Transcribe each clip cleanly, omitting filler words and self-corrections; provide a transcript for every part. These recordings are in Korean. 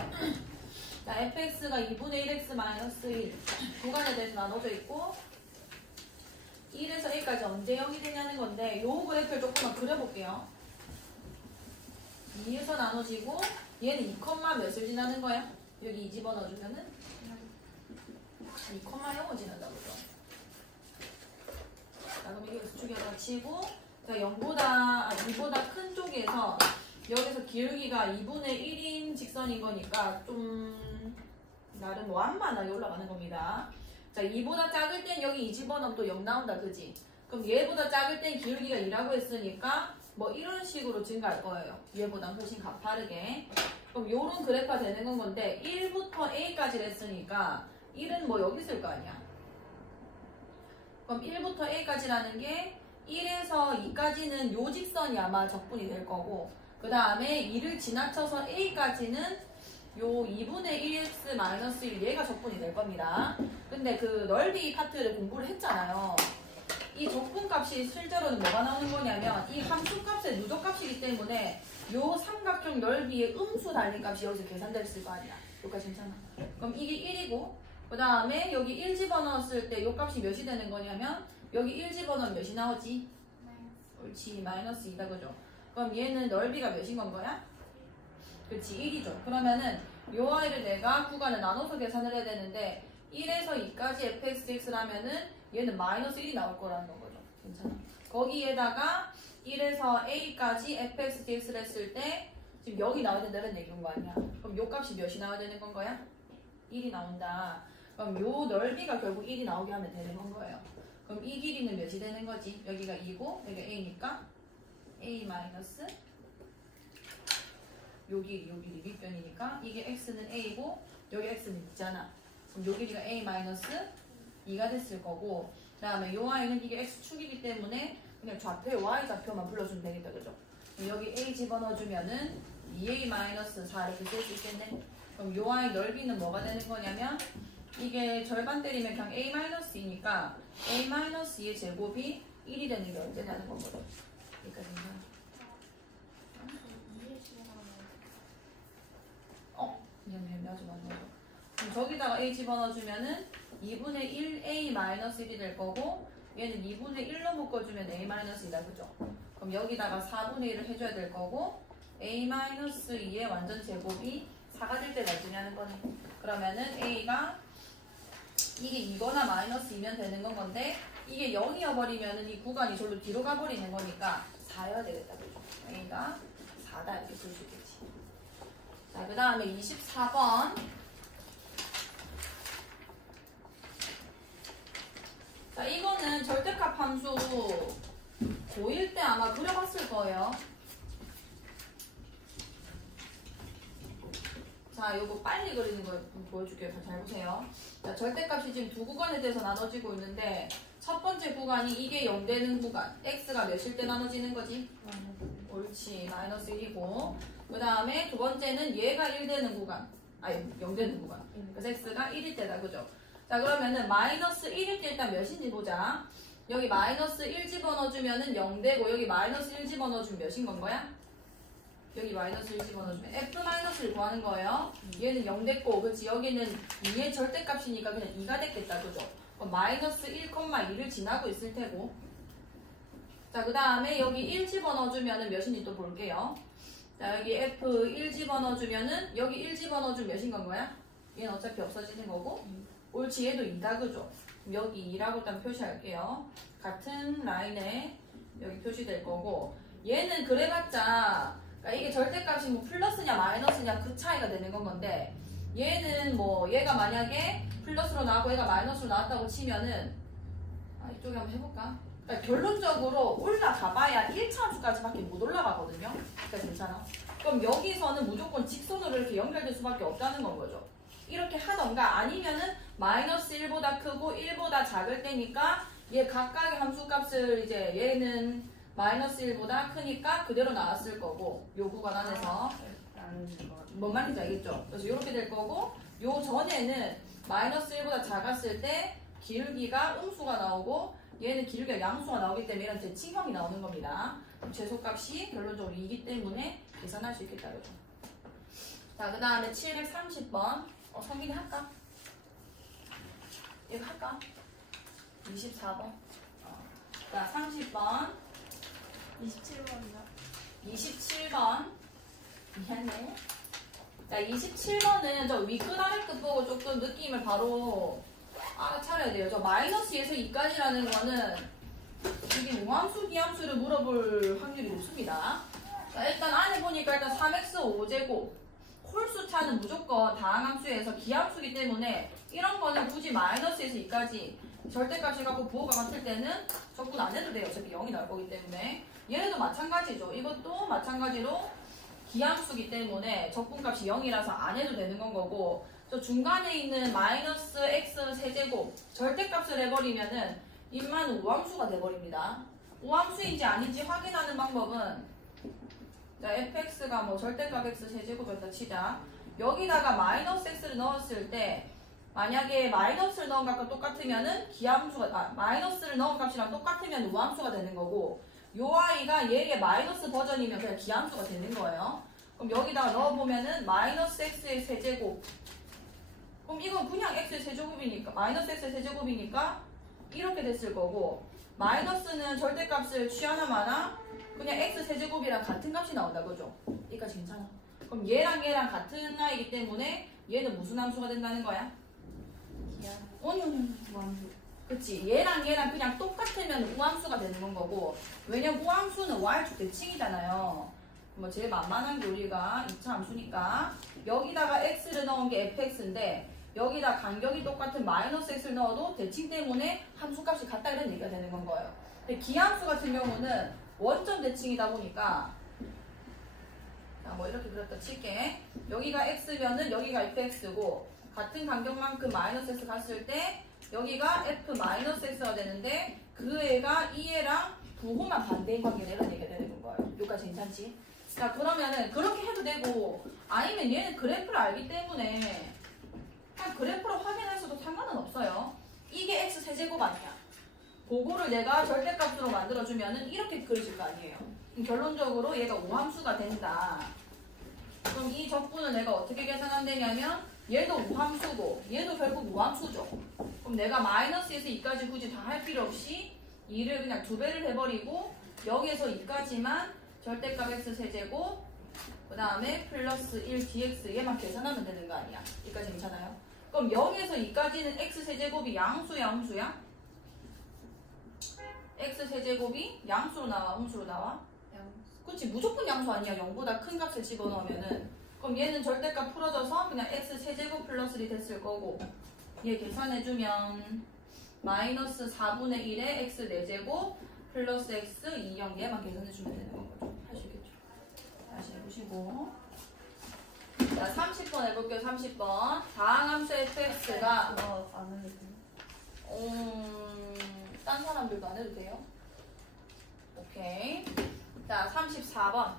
볼게요. 자, fx가 2분의 1x-1 구간에 대해서 나눠져 있고 1에서 a까지 언제 0이 되냐는 건데 요 그래프를 조금만 그려볼게요. 2에서 나눠지고 얘는 2, 몇을 지나는 거야? 여기 2 집어넣어주면은 2, 0을 지난다 보죠. 자, 그럼 이게 수축에다 치고 2보다 큰 쪽에서 여기서 기울기가 2분의 1인 직선인 거니까 좀 나름 완만하게 올라가는 겁니다. 자, 2보다 작을 땐 여기 2 집어넣으면 또 0 나온다, 그지? 그럼 얘보다 작을 땐 기울기가 2라고 했으니까 뭐 이런 식으로 증가할 거예요. 얘보다 훨씬 가파르게. 그럼 요런 그래프가 되는 건 건데 1부터 A까지를 했으니까 1은 뭐 여기 있을 거 아니야. 그럼 1부터 A까지라는 게 1에서 2까지는 요 직선이 아마 적분이 될 거고 그 다음에 2를 지나쳐서 A까지는 요 2분의 1x-1 얘가 적분이 될 겁니다. 근데 그 넓이 파트를 공부를 했잖아요. 이 적분값이 실제로는 뭐가 나오는 거냐면 이 함수값의 누적값이기 때문에 요 삼각형 넓이의 음수 달린 값이 여기서 계산됐을 거 아니야. 여기까지 괜찮아. 그럼 이게 1이고 그 다음에 여기 1 집어넣었을 때 요 값이 몇이 되는 거냐면 여기 1 집어넣으면 몇이 나오지? 옳지, 마이너스 2다 그죠? 그럼 얘는 넓이가 몇인 건 거야? 그렇지, 1이죠. 그러면은 요 아이를 내가 구간을 나눠서 계산을 해야 되는데 1에서 2까지 fxx라면은 얘는 마이너스 1이 나올 거라는 거죠. 괜찮아. 거기에다가 1에서 a까지 fxdx를 했을 때 지금 여기 나와야 된다는 얘기인 거 아니야. 그럼 요 값이 몇이 나와야 되는 건 거야? 1이 나온다. 그럼 요 넓이가 결국 1이 나오게 하면 되는 건 거예요. 그럼 이 길이는 몇이 되는 거지? 여기가 2고 여기가 a니까 a 마이너스 요 길이 윗변이니까 이게 x는 a고 여기 x는 있잖아. 그럼 요 길이가 a 마이너스 2가 됐을 거고 그 다음에 요 y는 이게 x축이기 때문에 그냥 좌표에 y 좌표만 불러주면 되겠다 그죠? 여기 a 집어넣어주면은 2a 마이너스 4 이렇게 쓸 수 있겠네. 그럼 요 y 넓이는 뭐가 되는 거냐면 이게 절반 때리면 그냥 a 마이너스 2니까 a 마이너스 2의 제곱이 1이 되는 게 언제냐는 거거든. 여기까지인가? 미안해, 아주 맞네. 그럼 저기다가 a 집어넣어주면은 2분의 1a 마이너스 1이 될 거고 얘는 2분의 1로 묶어주면 a 마이너스 2다 그죠? 그럼 여기다가 4분의 1을 해줘야 될 거고 a 마이너스 2의 완전 제곱이 4가 될 때가 언제냐는 거네. 그러면은 a가 이게 2거나 마이너스 2면 되는 건 건데 이게 0이어버리면은 이 구간이 절로 뒤로 가버리는 거니까 4여야 되겠다 그죠? a가 4다 이렇게 쓸 수 있겠지. 자, 그 다음에 24번. 자, 이거는 절대값 함수 고1 때 아마 그려봤을 거예요. 자, 요거 빨리 그리는 거 보여줄게요. 잘 보세요. 자, 절대값이 지금 두 구간에 대해서 나눠지고 있는데 첫 번째 구간이 이게 0 되는 구간. x가 몇일 때 나눠지는 거지? 옳지, 마이너스 1이고 그 다음에 두 번째는 얘가 1 되는 구간. 아니, 0 되는 구간. 그래서 x가 1일 때다, 그죠? 자, 그러면은 마이너스 1일 때 일단 몇인지 보자. 여기 마이너스 1 집어넣어주면은 0 되고 여기 마이너스 1 집어넣어주면 몇인 건 거야? 여기 마이너스 1 집어넣어주면 f-를 구하는 거예요. 얘는 0 됐고, 그치? 여기는 2의 절대값이니까 그냥 2가 됐겠다, 그죠? 그럼 마이너스 1,2를 지나고 있을 테고. 자, 그 다음에 여기 1 집어넣어주면은 몇인지 또 볼게요. 자, 여기 f1 집어넣어주면은 여기 1 집어넣어주면 몇인 건 거야? 얘는 어차피 없어지는 거고. 옳지, 얘도 2다, 그죠? 여기 2라고 일단 표시할게요. 같은 라인에 여기 표시될 거고. 얘는 그래봤자 그러니까 이게 절대값이 뭐 플러스냐 마이너스냐 그 차이가 되는 건 건데 얘는 뭐 얘가 만약에 플러스로 나왔고 얘가 마이너스로 나왔다고 치면은 이쪽에 한번 해볼까? 그러니까 결론적으로 올라가 봐야 1차 함수까지밖에 못 올라가거든요. 그러니까 괜찮아. 그럼 여기서는 무조건 직선으로 이렇게 연결될 수밖에 없다는 건 거죠. 이렇게 하던가 아니면은 마이너스 1보다 크고 1보다 작을 때니까 얘 각각의 함수값을 이제 얘는 마이너스 1보다 크니까 그대로 나왔을 거고 요 구간 안에서 뭔 말인지 알겠죠? 그래서 이렇게 될 거고 요 전에는 마이너스 1보다 작았을 때 기울기가 음수가 나오고 얘는 기울기가 양수가 나오기 때문에 이런 대칭형이 나오는 겁니다. 그럼 제소값이 결론적으로 2이기 때문에 계산할 수 있겠다. 그죠? 자, 그 다음에 730번. 성빈이 할까? 이거 할까? 24번. 자, 30번. 27번이요. 27번. 미안해. 자, 27번은 저 위끝 아래끝 보고 조금 느낌을 바로 알아차려야 돼요. 저 마이너스에서 2까지라는 거는 이게 무함수, 기함수를 물어볼 확률이 높습니다. 자, 일단 안에 보니까 일단 3x 5제곱 홀수차는 무조건 다항함수에서 기함수이기 때문에 이런 거는 굳이 마이너스에서 2까지 절대값을 갖고 부호가 같을 때는 적분 안 해도 돼요. 어차피 0이 나올 거기 때문에. 얘네도 마찬가지죠. 이것도 마찬가지로 기함수기 때문에 적분값이 0이라서 안 해도 되는 건 거고, 저 중간에 있는 마이너스 x 세제곱 절대값을 해버리면은 입만 우함수가 돼버립니다. 우함수인지 아닌지 확인하는 방법은, 자, fx가 뭐 절대값 x 세제곱이었다 치자. 여기다가 마이너스 x를 넣었을 때 만약에 마이너스를 넣은 값과 똑같으면은 기함수가, 마이너스를 넣은 값이랑 똑같으면 우함수가 되는 거고, 요 아이가 얘의 마이너스 버전이면 그냥 기함수가 되는 거예요. 그럼 여기다가 넣어보면은 마이너스 x의 세제곱. 그럼 이건 그냥 x의 세제곱이니까, 마이너스 x의 세제곱이니까 이렇게 됐을 거고, 마이너스는 절대값을 취하나 마나 그냥 x 세제곱이랑 같은 값이 나온다, 그죠? 여기까지 괜찮아. 그럼 얘랑 같은 아이기 때문에 얘는 무슨 함수가 된다는 거야? 우함수. 그치? 얘랑 그냥 똑같으면 우함수가 되는 건 거고, 왜냐면 우함수는 y축 대칭이잖아요. 뭐 제일 만만한 게 우리가 2차 함수니까 여기다가 x를 넣은 게 fx인데 여기다 간격이 똑같은 마이너스 x를 넣어도 대칭 때문에 함수값이 같다 이런 얘기가 되는 건 거예요. 근데 기함수 같은 경우는 원점 대칭이다 보니까, 자, 뭐 이렇게 그렸다 칠게. 여기가 x면은 여기가 fx고 같은 간격만큼 마이너스 x 갔을 때 여기가 f 마이너스 x가 되는데 그 애가 이 애랑 부호만 반대인 관계다 이런 얘기가 되는 거예요. 여기까지 괜찮지? 자, 그러면은 그렇게 해도 되고, 아니면 얘는 그래프를 알기 때문에 그냥 그래프로 확인해서도 상관은 없어요. 이게 x 세제곱 아니야. 그거를 내가 절대값으로 만들어주면은 이렇게 그려질 거 아니에요. 그럼 결론적으로 얘가 우함수가 된다. 그럼 이 적분을 내가 어떻게 계산하면 되냐면 얘도 우함수고 얘도 결국 우함수죠. 그럼 내가 마이너스에서 2까지 굳이 다 할 필요 없이 2를 그냥 2배를 해버리고 여기에서 2까지만 절대값 x 세제곱 그 다음에 플러스 1 dx 얘만 계산하면 되는 거 아니야. 여기까지 괜찮아요? 그럼 0에서 2까지는 x 세제곱이 양수야 음수야? x 세제곱이 양수로 나와 음수로 나와? 그치, 무조건 양수 아니야. 0보다 큰 값을 집어넣으면은. 그럼 얘는 절대값 풀어져서 그냥 x 세제곱 플러스 1이 됐을 거고, 얘 계산해주면 마이너스 4분의 1에 x 4제곱 플러스 x 2영 얘만 계산해주면 되는 거죠. 하시겠죠? 다시 해보시고. 자, 30번 해볼게요. 30번. 다항함수 fx가 안 해도 딴 사람들도 안 해도 돼요? 오케이. 자, 34번.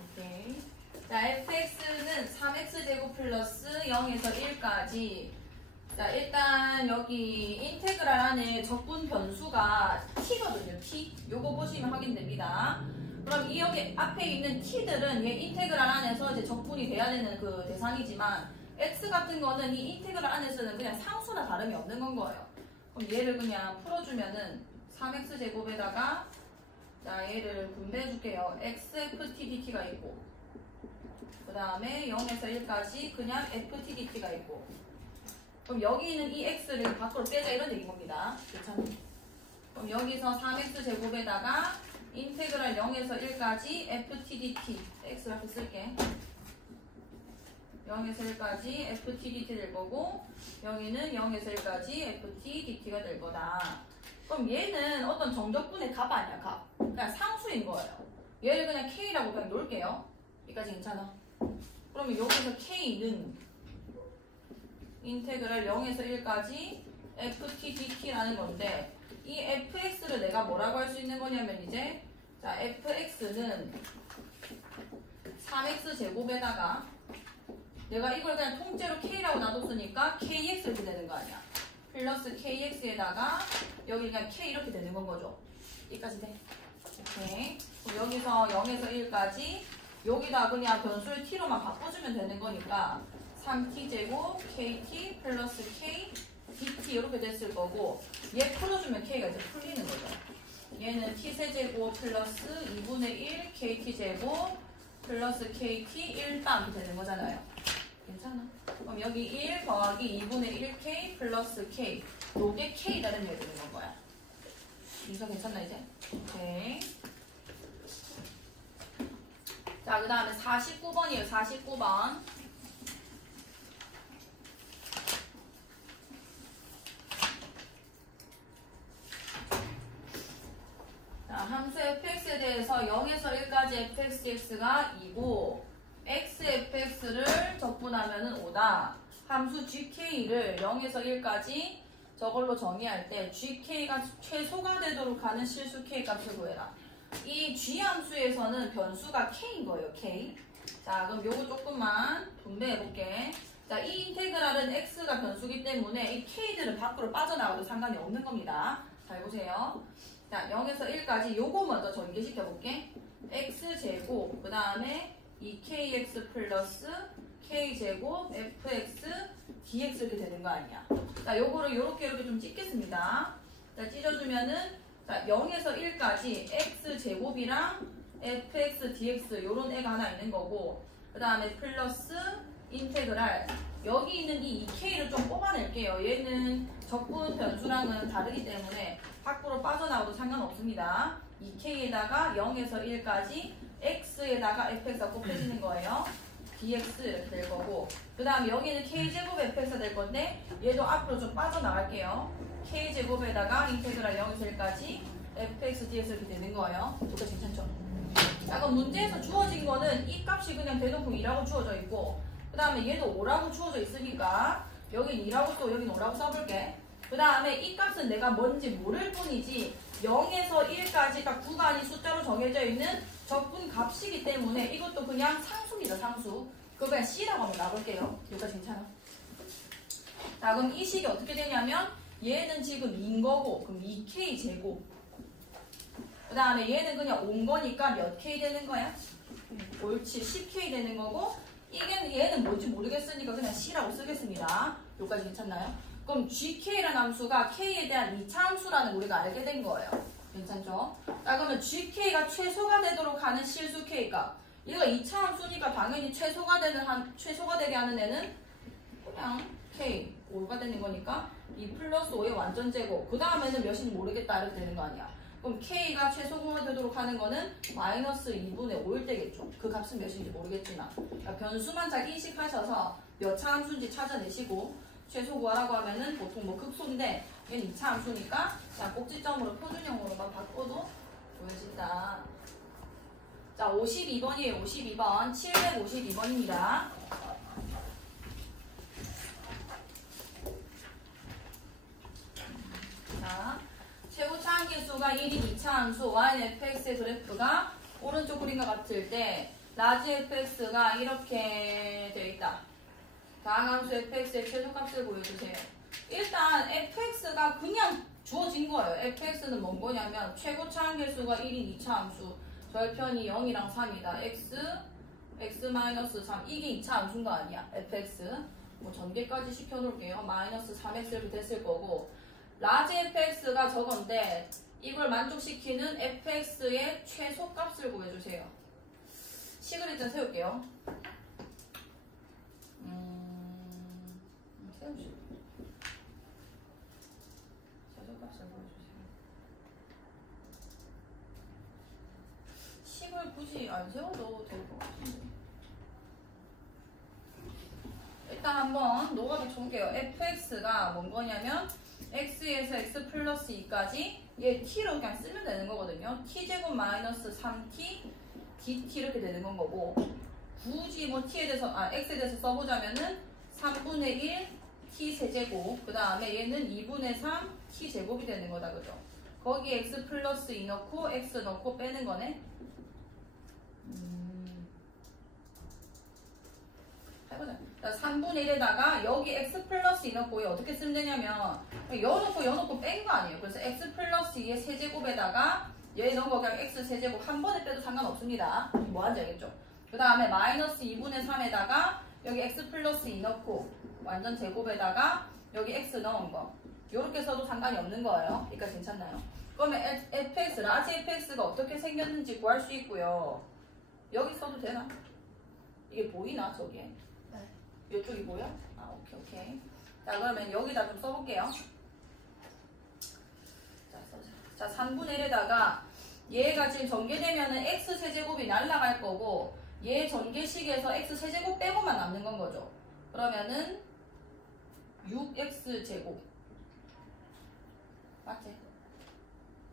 오케이. 자, fx는 3x제곱 플러스 0에서 1까지. 자, 일단 여기 인테그랄 안에 적분 변수가 t거든요. t. 요거 보시면 확인됩니다. 그럼 이 여기 앞에 있는 t들은 얘 인테그랄 안에서 이제 적분이 돼야 되는 그 대상이지만 x 같은 거는 이 인테그랄 안에서는 그냥 상수나 다름이 없는 건 거예요. 그럼 얘를 그냥 풀어주면은 3x제곱에다가 자, 얘를 분배해 줄게요. xftdt가 있고 그 다음에 0에서 1까지 그냥 ftdt가 있고, 그럼 여기 있는 이 x를 밖으로 빼자 이런 얘기인 겁니다. 괜찮아요? 그럼 여기서 3x제곱에다가 인테그랄 0에서 1까지 ftdt x 앞에 쓸게. 0에서 1까지 ftdt 될 거고 여기는 0에서 1까지 ftdt가 될 거다. 그럼 얘는 어떤 정적분의 값 아니야, 값. 그냥 상수인 거예요. 얘를 그냥 k라고 그냥 놓을게요. 여기까지 괜찮아. 그러면 여기서 k는 인테그랄 0에서 1까지 ftdt라는 건데, 이 fx를 내가 뭐라고 할 수 있는 거냐면 이제 자, fx는 3x제곱에다가 내가 이걸 그냥 통째로 k라고 놔뒀으니까 kx 이렇게 되는 거 아니야. 플러스 kx에다가 여기 그냥 k 이렇게 되는 건 거죠. 여기까지 돼. 오케이. 그럼 여기서 0에서 1까지 여기다 그냥 변수를 t로만 바꿔주면 되는 거니까 3t제곱 kt 플러스 k dt 이렇게 됐을 거고 얘 풀어주면 k가 이제 풀리는 거죠. 얘는 t세제곱 플러스 2분의 1 kt제곱 플러스 kt 1당 이렇게 되는 거잖아요. 괜찮아? 그럼 여기 1 더하기 2분의 1k 플러스 k 요게 k라는 얘기 되는 거야. 이거 괜찮나 이제? 오케이. 자, 그 다음에 49번이에요. 49번. 자, 함수 fx에 대해서 0에서 1까지 fx가 2고 xfx를 적분하면 5다. 함수 gk를 0에서 1까지 저걸로 정의할 때 gk가 최소가 되도록 하는 실수 k 값을 구해라. 이 g 함수에서는 변수가 k인 거예요. k. 자, 그럼 요거 조금만 분배해 볼게. 자, 이 인테그랄은 x가 변수기 때문에 이 k들은 밖으로 빠져나가도 상관이 없는 겁니다. 잘 보세요. 자, 0에서 1까지 요거 먼저 전개시켜 볼게. x제곱, 그 다음에 2kx 플러스 k제곱 fx dx 이렇게 되는 거 아니야. 자, 요거를 요렇게 좀 찍겠습니다. 자, 찢어주면은 자, 0에서 1까지 x제곱이랑 fx dx 요런 애가 하나 있는 거고 그 다음에 플러스 인테그랄 여기 있는 이 2k를 좀 뽑아낼게요. 얘는 적분 변수랑은 다르기 때문에 밖으로 빠져나와도 상관없습니다. 2k에다가 0에서 1까지 x에다가 fx가 곱해지는 거예요. dx 이렇게 될 거고 그 다음에 여기는 k제곱 fx가 될 건데 얘도 앞으로 좀 빠져나갈게요. k제곱에다가 인테그랄 0에서 1까지 fx dx 이렇게 되는 거예요. 이거 괜찮죠? 자, 그럼 문제에서 주어진 거는 이 값이 그냥 대놓고 2라고 주어져 있고 그 다음에 얘도 5라고 주어져 있으니까 여긴 2라고 또 여긴 5라고 써볼게. 그 다음에 이 값은 내가 뭔지 모를 뿐이지 0에서 1까지가 구간이 숫자로 정해져 있는 적분 값이기 때문에 이것도 그냥 상수입니다. 상수. 그거 그냥 C라고 한번 놔볼게요. 여기까지 괜찮아? 자, 그럼 이 식이 어떻게 되냐면 얘는 지금 2인 거고 그럼 2K 제곱 그 다음에 얘는 그냥 온 거니까 몇 K 되는 거야? 옳지 10K 되는 거고 얘는 뭔지 모르겠으니까 그냥 C라고 쓰겠습니다. 여기까지 괜찮나요? 그럼 GK라는 함수가 K에 대한 2차 함수라는 우리가 알게 된 거예요. 괜찮죠? 자, 그러면 GK가 최소가 되도록 하는 실수 K값. 얘가 2차 함수니까 당연히 최소가 되게 하는 애는 그냥 K, 5가 되는 거니까 2 플러스 5의 완전 제곱. 그 다음에는 몇인지 모르겠다 이렇게 되는 거 아니야. 그럼 K가 최소가 되도록 하는 거는 마이너스 2분의 5일 때겠죠. 그 값은 몇인지 모르겠지만. 그러니까 변수만 잘 인식하셔서 몇 차 함수인지 찾아내시고 최소 구하라고 하면은 보통 뭐 극소인데 얘는 2차 함수니까 자, 꼭지점으로 표준형으로만 바꿔도 보여진다. 자, 52번이에요. 52번. 752번입니다. 자, 최고차 함계수가 1인 2차 함수 yfx의 그래프가 오른쪽 그림과 같을 때 라지 fx가 이렇게 되어 있다. 다음 함수 fx의 최소값을 보여주세요. 일단 fx가 그냥 주어진 거예요. fx는 뭔 거냐면 최고차 함계수가 1인 2차 함수 절편이 0이랑 3이다. x-3 이게 2차 함수인 거 아니야. fx 뭐 전개까지 시켜놓을게요. 마이너스 3x 이렇게 됐을 거고 라지 fx가 저건데 이걸 만족시키는 fx의 최소값을 구해주세요. 식을 일단 세울게요. 세우시죠. 최소값을 구해주세요. 식을 굳이 안 세워도 될 것 같은데. 일단 한번 노가다 쳐볼게요. fx가 뭔 거냐면 x에서 x 플러스 2까지 얘 t로 그냥 쓰면 되는 거거든요. t제곱 마이너스 3t dt 이렇게 되는 건 거고 굳이 뭐 t에 대해서 x에 대해서 써보자면은 3분의 1 t 세제곱 그 다음에 얘는 2분의 3 t 제곱이 되는 거다. 그죠? 거기에 x 플러스 2 넣고 x 넣고 빼는 거네. 해보자. 자, 3분의 1에다가 여기 x 플러스 2 넣고 어떻게 쓰면 되냐면 여놓고 뺀 거 아니에요. 그래서 x 플러스 2의 세제곱에다가 얘 넣은 거 그냥 x 세제곱 한 번에 빼도 상관없습니다. 뭐 하는지 알겠죠? 그 다음에 마이너스 2분의 3에다가 여기 x 플러스 2 넣고 완전 제곱에다가 여기 x 넣은 거 요렇게 써도 상관이 없는 거예요. 그러니까 괜찮나요? 그러면 fx, 라지 fx가 어떻게 생겼는지 구할 수 있고요. 여기 써도 되나? 이게 보이나 저기에? 네. 이쪽이 보여? 아 오케이. 자 그러면 여기다 좀 써볼게요. 자 써자. 자 3분의 1에다가 얘가 지금 전개되면은 x 세제곱이 날라갈 거고 얘 전개식에서 x 세제곱 빼고만 남는 건 거죠. 그러면은 6x 제곱 맞지?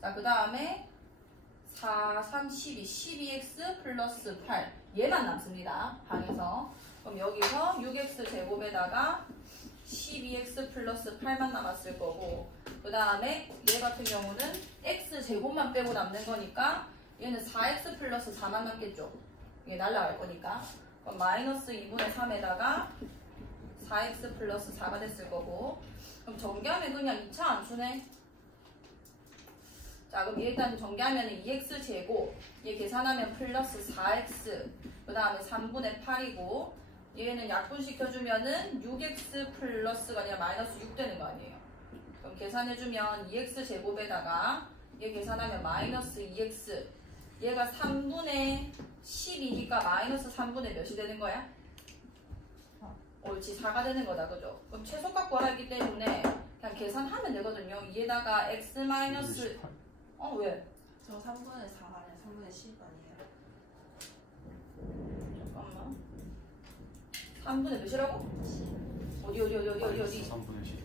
자 그 다음에 4, 3, 12, 12x 플러스 8 얘만 남습니다. 방에서 그럼 여기서 6x 제곱에다가 12x 플러스 8만 남았을 거고 그 다음에 얘 같은 경우는 x 제곱만 빼고 남는 거니까 얘는 4x 플러스 4만 남겠죠. 이게 날라갈 거니까 그럼 마이너스 2분의 3에다가 4x 플러스 4가 됐을 거고 그럼 전개하면 그냥 2차 함수네. 자 그럼 얘 일단 전개하면 2x 제곱 얘 계산하면 플러스 4x 그 다음에 3분의 8이고 얘는 약분시켜주면은 6x 플러스가 아니라 마이너스 6 되는 거 아니에요. 그럼 계산해주면 2x 제곱에다가 얘 계산하면 마이너스 2x 얘가 3분의 12니까 마이너스 3분의 몇이 되는 거야? 옳지 4가 되는 거다 그죠? 그럼 최소값 구하기 때문에 그냥 계산하면 되거든요. 얘다가 x 마이너스 왜? 저 3분의 4가 아니라 3분의 10 아니에요? 잠깐만 3분의 몇이라고? 어디 3분의 10.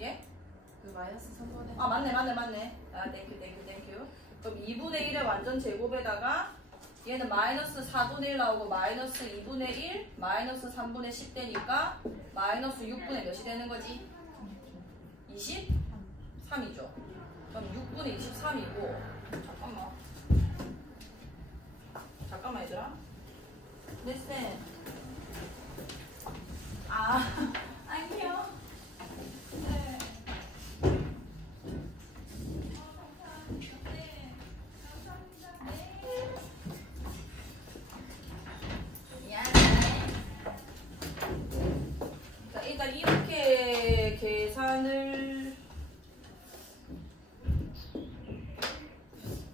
예? 그 마이너스 3분의 아 맞네 아 땡큐 그럼 2분의 1의 완전 제곱에다가 얘는 마이너스 4분의 1 나오고 마이너스 2분의 1 마이너스 3분의 10 되니까 마이너스 6분의 몇이 되는 거지? 23이죠. 그럼 6분의 23이고 잠깐만 얘들아 넷쌤 아니요 네. 일단 이렇게 계산을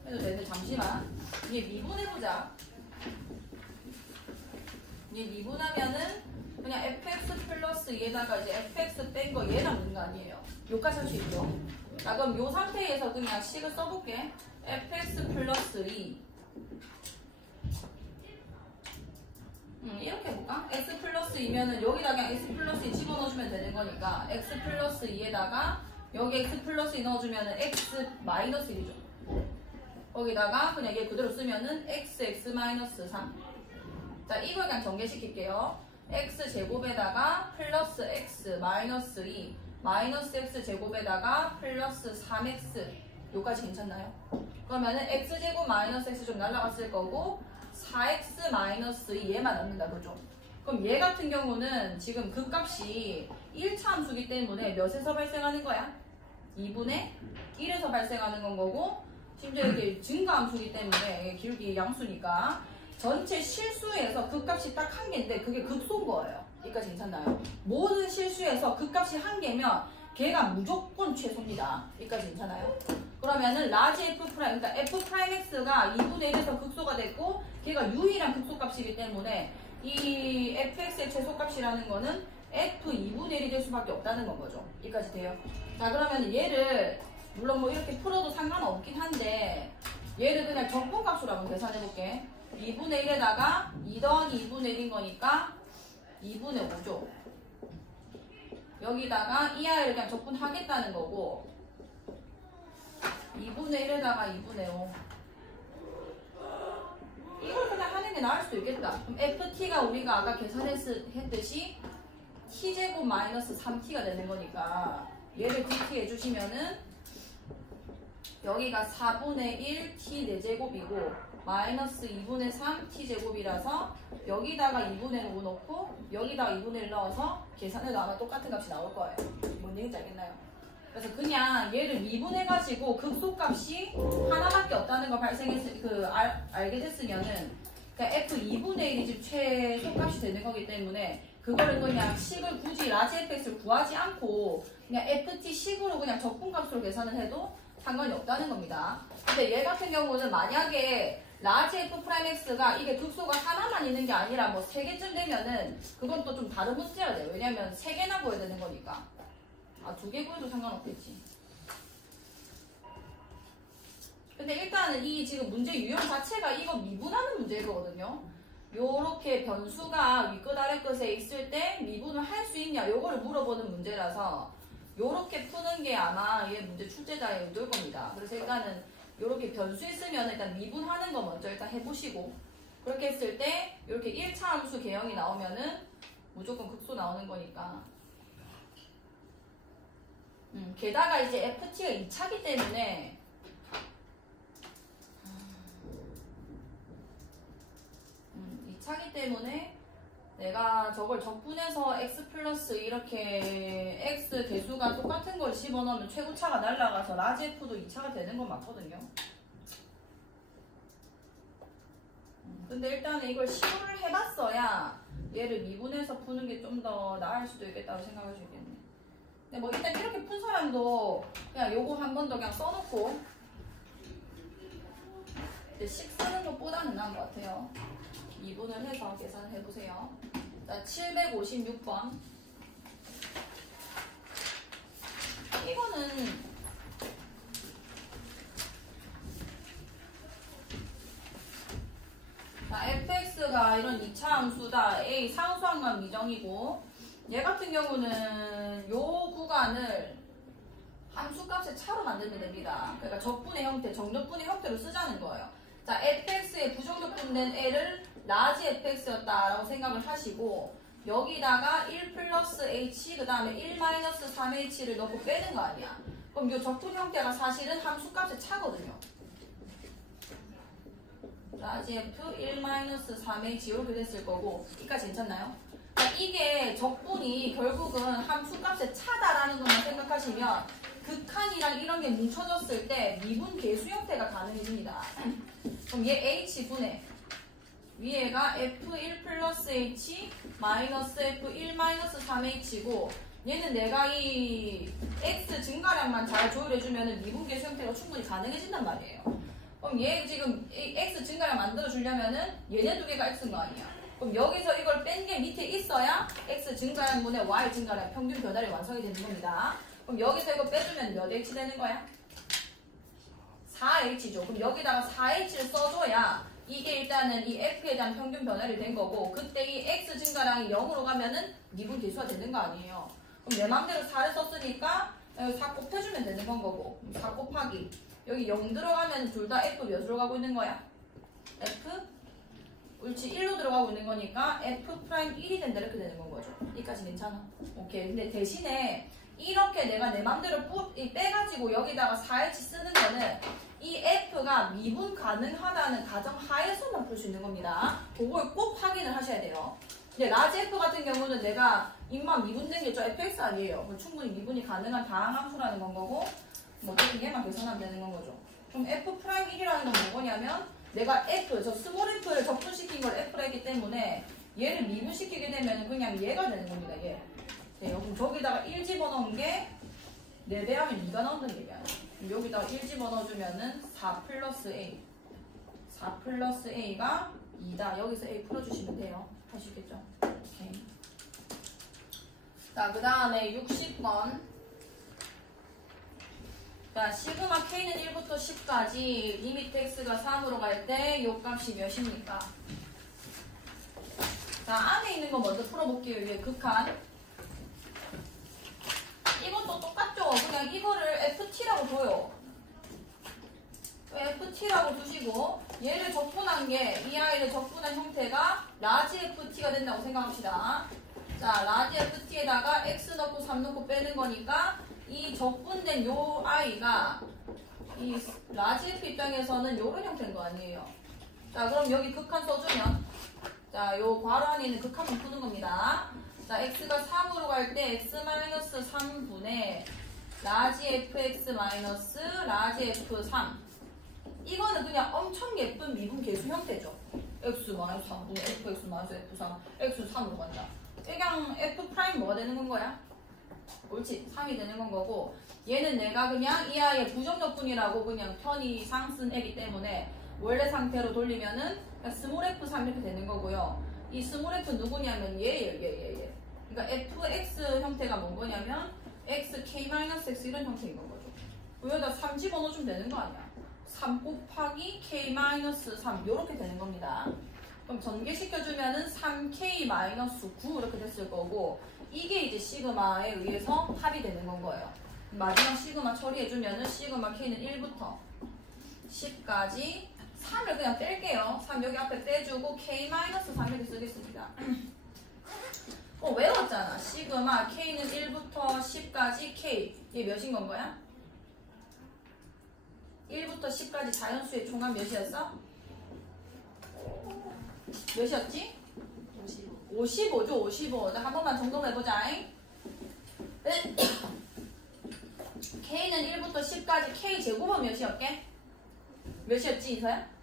해도 되는데 잠시만 얘 미분해보자. 얘 미분하면은 그냥 fx 플러스 얘다가 이제 fx 뺀 거 얘 남는 거 아니에요. 요까지 할 수 있죠. 자 그럼 요 상태에서 그냥 식을 써볼게. fx 플러스 2 이렇게 해볼까? x 플러스 2면은 여기다 그냥 x 플러스 2 집어넣어주면 되는 거니까 x 플러스 2에다가 여기 x 플러스 2 넣어주면은 x 마이너스 1이죠. 거기다가 그냥 얘 그대로 쓰면은 x 마이너스 3. 자 이걸 그냥 전개시킬게요. x 제곱에다가 플러스 x 마이너스 2 마이너스 x 제곱에다가 플러스 3x 요까지 괜찮나요? 그러면은 x 제곱 마이너스 x 좀 날라갔을 거고 4x 마이너스 2 얘만 남는다 그죠? 그럼 얘 같은 경우는 지금 그 값이 1차 함수기 때문에 몇에서 발생하는 거야? 2분의 1에서 발생하는 건 거고 심지어 이게 증가함수기 때문에 기울기 양수니까 전체 실수에서 그 값이 딱 한 개인데 그게 극소인 거예요. 여기까지 괜찮나요? 모든 실수에서 그 값이 한 개면 걔가 무조건 최소입니다. 여기까지 괜찮아요? 그러면은 라지 f 프라임, 그러니까 f 프라임 x가 2분의 1에서 극소가 됐고 걔가 유일한 극소값이기 때문에 이 fx의 최소값이라는 거는 f 2분의 1이 될 수밖에 없다는 건 거죠. 여기까지 돼요? 자 그러면 얘를 물론 뭐 이렇게 풀어도 상관없긴 한데 얘를 그냥 적분값으로 한번 계산해볼게. 2분의 1에다가 2 더하기 2분의 1인 거니까 2분의 5죠. 여기다가 이 아이를 그냥 적분하겠다는 거고 2분의 1에다가 2분의 5 이걸 그냥 하는 게 나을 수도 있겠다. 그럼 ft가 우리가 아까 계산했듯이 t제곱 마이너스 3t가 되는 거니까 얘를 dt 해주시면은 여기가 4분의 1 t 4제곱이고 마이너스 2분의 3 t제곱이라서 여기다가 2분의 5 넣고 여기다가 2분의 1 넣어서 계산해도 아마 똑같은 값이 나올 거예요. 뭔 얘기인지 알겠나요? 그래서 그냥 얘를 미분해가지고 극소값이 하나밖에 없다는 걸 알게 됐으면은 그러니까 f 2분의 1이 지금 최소값이 되는 거기 때문에 그거를 그냥 식을 굳이 라지 fx를 구하지 않고 그냥 ft 식으로 그냥 적분값으로 계산을 해도 상관이 없다는 겁니다. 근데 얘 같은 경우는 만약에 라지 f 프라임 x가 이게 극소가 하나만 있는 게 아니라 뭐 3개쯤 되면은 그건 또 좀 다른 문제가 돼요. 왜냐면 3개나 구해야 되는 거니까. 2개 구해도 상관없겠지. 근데 일단은 이 지금 문제 유형 자체가 이거 미분하는 문제거든요. 요렇게 변수가 윗끝 아래끝에 있을 때 미분을 할 수 있냐 요거를 물어보는 문제라서 요렇게 푸는 게 아마 얘 문제 출제자의 의도일 겁니다. 그래서 일단은 요렇게 변수 있으면 일단 미분하는 거 먼저 일단 해보시고 그렇게 했을 때 이렇게 1차 함수 개형이 나오면은 무조건 극소 나오는 거니까 게다가 이제 ft가 2차기 때문에 차기 때문에 내가 저걸 적분해서 x 플러스 이렇게 x 개수가 똑같은 걸 집어넣으면 최고차가 날라가서 라지 f도 2차가 되는 건 맞거든요. 근데 일단은 이걸 시도를 해봤어야 얘를 미분해서 푸는 게 좀 더 나을 수도 있겠다고 생각할 수 있겠네. 근데 뭐 일단 이렇게 푼 사람도 그냥 요거 한 번 더 그냥 써놓고 식 쓰는 것보다는 나은 것 같아요. 2분을 해서 계산을 해보세요. 자, 756번. 이거는 자, fx가 이런 2차 함수다. a 상수항만 미정이고 얘 같은 경우는 요 구간을 함수값의 차로 만들면 됩니다. 그러니까 적분의 형태, 정적분의 형태로 쓰자는 거예요. 자, fx의 부정적분된 l을 라지 fx였다라고 생각을 하시고 여기다가 1 플러스 h 그 다음에 1 마이너스 3h를 넣고 빼는 거 아니야. 그럼 이 적분 형태가 사실은 함수값의 차거든요. 라지 f 1 마이너스 3h 이렇게 됐을 거고 여기까지 괜찮나요? 그러니까 이게 적분이 결국은 함수값의 차다라는 것만 생각하시면 극한이랑 이런 게 뭉쳐졌을 때 미분 계수 형태가 가능해집니다. 그럼 얘 h분의 위에가 f1 플러스 h 마이너스 f1 마이너스 3h고 얘는 내가 이 x 증가량만 잘 조율해주면 미분 계수 형태가 충분히 가능해진단 말이에요. 그럼 얘 지금 x 증가량 만들어주려면은 얘네 두 개가 x인 거 아니야. 그럼 여기서 이걸 뺀 게 밑에 있어야 x 증가량분의 y 증가량 평균 변화량이 완성이 되는 겁니다. 그럼 여기서 이거 빼주면 몇 h 되는 거야? 4h죠. 그럼 여기다가 4h를 써줘야 이게 일단은 이 f에 대한 평균 변화를 된 거고 그때 이 x 증가량이 0으로 가면은 미분 계수가 되는 거 아니에요. 그럼 내 맘대로 4를 썼으니까 여기 4 곱해주면 되는 건 거고 4 곱하기 여기 0 들어가면 둘 다 f 몇으로 가고 있는 거야? f? 옳지 1로 들어가고 있는 거니까 f 프라임 1이 된다 이렇게 되는 건 거죠. 여기까지 괜찮아? 오케이. 근데 대신에 이렇게 내가 내 맘대로 빼가지고 여기다가 4h 쓰는 거는 이 f가 미분 가능하다는 가정 하에서만 풀 수 있는 겁니다. 그걸 꼭 확인을 하셔야 돼요. 근데 라지 f 같은 경우는 내가 입만 미분된 게 저 fx 아니에요. 충분히 미분이 가능한 다항함수라는 건 거고 뭐 어쨌든 얘만 계산하면 되는 건 거죠. 그럼 f 프라임 1이라는 건 뭐냐면 내가 f, 저 스몰 f를 적분시킨 걸 f로 했기 때문에 얘를 미분시키게 되면 그냥 얘가 되는 겁니다. 얘. 네, 그럼 저기다가 1 집어넣은 게 4배 하면 2가 나온다는 얘기야. 여기다가 1 집어넣어주면은 4 플러스 a 4 플러스 a가 2다. 여기서 a 풀어주시면 돼요. 할 수 있겠죠? 오케이. 자, 그 다음에 60번. 자, 시그마 k는 1부터 10까지 리미트 x가 3으로 갈 때 요 값이 몇입니까? 자, 안에 있는 거 먼저 풀어볼게요. 위에 극한. 이것도 똑같죠? 그냥 이거를 ft라고 둬요. ft라고 두시고 얘를 적분한 게 이 아이를 적분한 형태가 라지 ft가 된다고 생각합시다. 자, 라지 ft에다가 x 넣고 3 넣고 빼는 거니까 이 적분된 요 아이가 이 라지 f 입장에서는 요런 형태인 거 아니에요. 자, 그럼 여기 극한 써주면, 자, 요 괄호 안에 있는 극한만 푸는 겁니다. 자, x가 3으로 갈 때 x-3분의 라지 fx 마이너스 라지 f3. 이거는 그냥 엄청 예쁜 미분 계수 형태죠. x-3분의 fx 마이너스 f3, x3으로 간다. 그냥 f 프라임 뭐가 되는 건 거야? 옳지, 3이 되는 건 거고, 얘는 내가 그냥 이 아이의 부정적분이라고 그냥 편의상 쓴 애기 때문에 원래 상태로 돌리면은 스몰 f3 이렇게 되는 거고요. 이 스몰 f 누구냐면 얘. 그러니까 fx 형태가 뭔 거냐면 xk-x 이런 형태인 건 거죠. 여기다 3 집어넣어주면 되는 거 아니야. 3 곱하기 k-3 이렇게 되는 겁니다. 그럼 전개시켜주면은 3k-9 이렇게 됐을 거고, 이게 이제 시그마에 의해서 합이 되는 건 거예요. 마지막 시그마 처리해주면은 시그마 k는 1부터 10까지 3을 그냥 뺄게요. 3 여기 앞에 빼주고 k-3 이렇게 쓰겠습니다. 외웠잖아. 시그마 k는 1부터 10까지 k. 이게 몇인 건 거야? 1부터 10까지 자연수의 총합 몇이었어? 몇이었지? 55죠, 55. 한 번만 정돈해보자. K는 1부터 10까지 K 제곱은 몇이었게? 몇이었지, 이서야?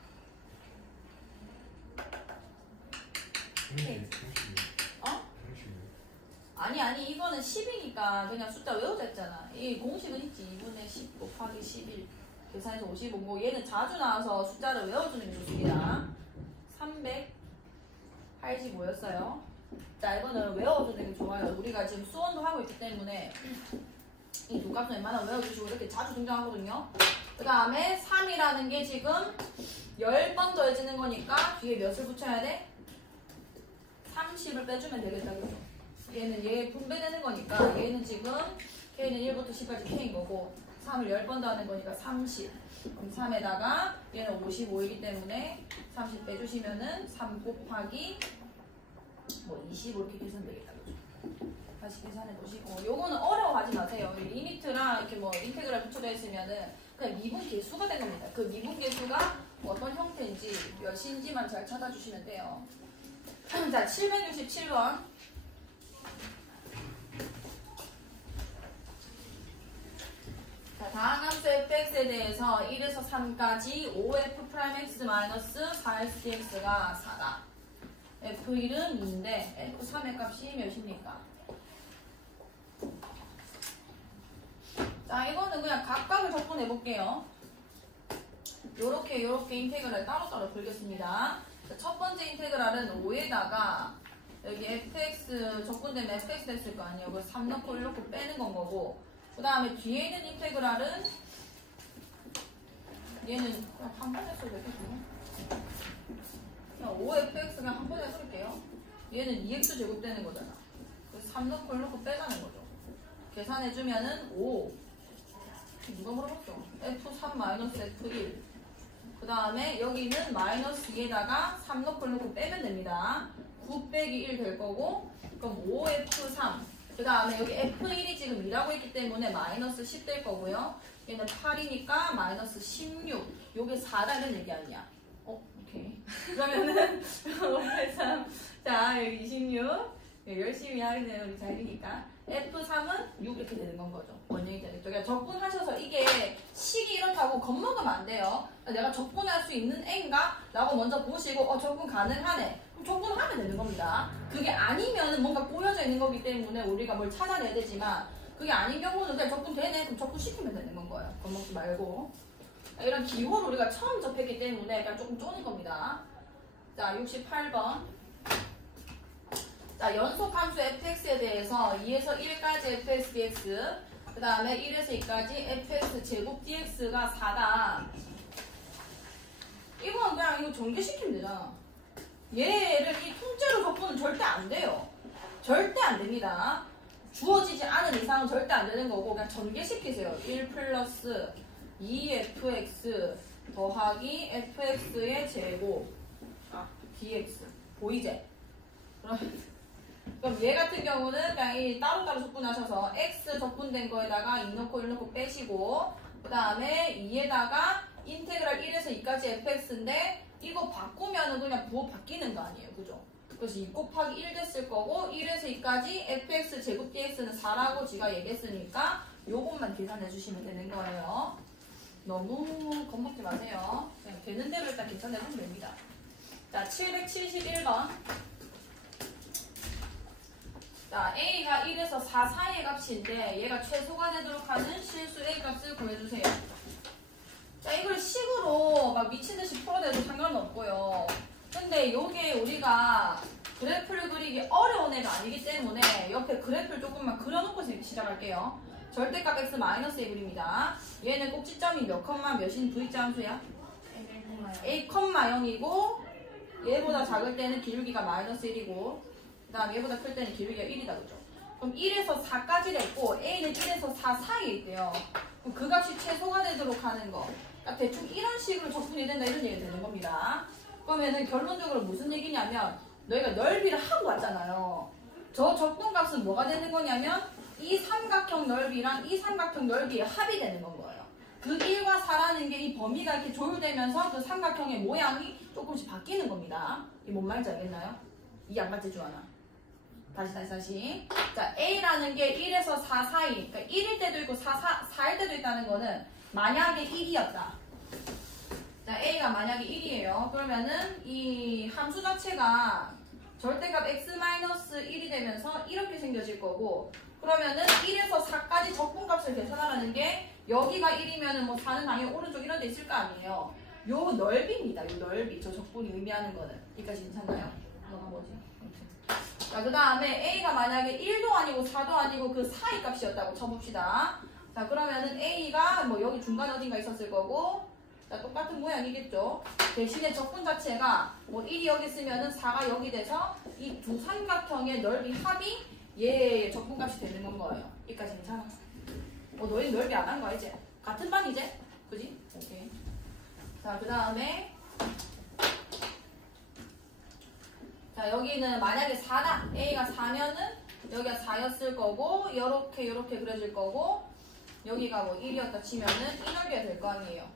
어? 아니, 이거는 10이니까 그냥 숫자 외우자 했잖아. 이 공식은 있지. 2분의 10 곱하기 11. 계산해서 55고, 얘는 자주 나와서 숫자를 외워주는 게 좋습니다. 385였어요. 자, 이거는 외워주는 게 좋아요. 우리가 지금 수원도 하고 있기 때문에 이 두 값은 웬만하면 외워주시고 이렇게 자주 등장하거든요. 그 다음에 3이라는 게 지금 10번 더해지는 거니까 뒤에 몇을 붙여야 돼? 30을 빼주면 되겠다. 그죠? 얘는 얘 분배되는 거니까 얘는 지금 K는 1부터 10까지 K인 거고 3을 10번 더하는 거니까 30. 그럼 3에다가 얘는 55이기 때문에 30 빼주시면은 3 곱하기 20 이렇게 계산되겠다. 그죠? 다시 계산해 보시고, 요거는 어려워하지 마세요. 리미트랑 이렇게 인테그랄 붙여져 있으면은 그냥 미분 계수가 된 겁니다. 그 미분 계수가 어떤 형태인지 몇인지만 잘 찾아주시면 돼요. 자, 767번. 자, 다음 함수 fx에 대해서 1에서 3까지 5f'(x-4xdx가 4다. f1은 2인데 f3의 값이 몇입니까? 자, 이거는 그냥 각각을 접근해 볼게요. 요렇게 인테그랄 따로따로 풀겠습니다. 자, 첫 번째 인테그랄은 5에다가 여기 fx 접근되면 fx 됐을 거 아니에요. 그래서 3 넣고 1 넣고 빼는 건 거고, 그 다음에 뒤에 있는 인테그랄은 얘는 그냥 한 번에 써도 되겠죠. 그냥 5fx 그냥 한 번에 쓸게요. 얘는 2x 제곱되는 거잖아. 그래서 3 넣고 1 넣고 빼가는 거죠. 계산해주면은 5. 누가 물어봤어? f3-f1. 그 다음에 여기는 마이너스 2에다가 3 넣고 1 넣고 빼면 됩니다. 9 빼기 1 될 거고, 그럼 5f3. 그 다음에 여기 f1이 지금 2라고 했기 때문에 마이너스 10 될 거고요. 얘는 8이니까 마이너스 16. 요게 4라는 얘기 아니야. 오케이. 그러면은 5f3. 자, 여기 26. 열심히 하는 우리 자리니까 F3은 6 이렇게 되는 건 거죠. 원형이 되겠죠. 그러니까 접근하셔서 이게 식이 이렇다고 겁먹으면 안 돼요. 내가 접근할 수 있는 애인가? 라고 먼저 보시고 접근 가능하네. 그럼 접근하면 되는 겁니다. 그게 아니면은 뭔가 꼬여져 있는 거기 때문에 우리가 뭘 찾아내야 되지만, 그게 아닌 경우는 그냥 접근되네. 그럼 접근시키면 되는 건 거예요. 겁먹지 말고. 이런 기호를 우리가 처음 접했기 때문에 약간 조금 쪼는 겁니다. 자, 68번. 자, 연속함수 fx에 대해서 2에서 1까지 fx dx, 그 다음에 1에서 2까지 fx 제곱 dx가 4다. 이건 그냥 이거 전개시키면 되잖아. 얘를 이 통째로 접근은 절대 안 돼요. 절대 안 됩니다. 주어지지 않은 이상은 절대 안 되는 거고, 그냥 전개시키세요. 1 플러스 2fx 더하기 fx의 제곱 dx. 보이지? 그럼 얘 같은 경우는 그냥 이 따로따로 접근하셔서 x 접근된 거에다가 2 넣고 1 넣고 빼시고, 그 다음에 2에다가 인테그랄 1에서 2까지 fx인데 이거 바꾸면은 그냥 부호 바뀌는 거 아니에요. 그죠? 그래서 2 곱하기 1 됐을 거고 1에서 2까지 fx 제곱 dx는 4라고 지가 얘기했으니까 요것만 계산해 주시면 되는 거예요. 너무 겁먹지 마세요. 그냥 되는 대로 일단 계산해 보면 됩니다. 자, 771번. 자, a가 1에서 4 사이의 값인데 얘가 최소가 되도록 하는 실수 a 값을 구해주세요. 자, 이걸 식으로 막 미친듯이 풀어내도 상관은 없고요. 근데 요게 우리가 그래프를 그리기 어려운 애가 아니기 때문에 옆에 그래프를 조금만 그려놓고 시작할게요. 절대값 x-의 그립니다. 얘는 꼭지점이 몇 컴마 몇인 V자 함수야? a, 0이고 얘보다 작을 때는 기울기가 마이너스 1이고 그 다음 얘보다 클 때는 기울기가 1이다. 그죠? 그럼 1에서 4까지 됐고 a는 1에서 4 사이에 있대요. 그럼 그 값이 최소가 되도록 하는 거. 그러니까 대충 이런 식으로 적분이 된다 이런 얘기가 되는 겁니다. 그러면은 결론적으로 무슨 얘기냐면 너희가 넓이를 하고 왔잖아요. 저 적분값은 뭐가 되는 거냐면 이 삼각형 넓이랑 이 삼각형 넓이의 합이 되는 건 거예요. 그 1과 4라는 게 이 범위가 이렇게 조율되면서 그 삼각형의 모양이 조금씩 바뀌는 겁니다. 이 뭔 말인지 알겠나요? 이 양반째 주하나. 다시. 자, A라는 게 1에서 4 사이. 그러니까 1일 때도 있고 4일 때도 있다는 거는 만약에 1이었다. 자, A가 만약에 1이에요. 그러면은 이 함수 자체가 절대값 x-1이 되면서 이렇게 생겨질 거고 그러면은 1에서 4까지 적분값을 계산하라는 게 여기가 1이면은 뭐 4는 당연히 오른쪽 이런 데 있을 거 아니에요. 요 넓이입니다. 요 넓이. 저 적분이 의미하는 거는. 여기까지 괜찮나요? 너가 뭐지? 자, 그 다음에 A가 만약에 1도 아니고 4도 아니고 그 사이 값이었다고 쳐봅시다. 자, 그러면은 A가 뭐 여기 중간 어딘가 있었을 거고 자, 똑같은 모양이겠죠. 대신에 적분 자체가 뭐 1이 여기 있으면은 4가 여기 돼서 이 두 삼각형의 넓이 합이 얘의 적분값이 되는 건 거예요. 여기까지 괜찮아? 너희 넓이 안 한 거야 이제? 같은 반 이제? 그지? 오케이. 자, 그 다음에 자, 여기는 만약에 4다. A가 4면은 여기가 4였을 거고 요렇게 그려질 거고 여기가 뭐 1이었다 치면은 이 넓이가 될 거 아니에요.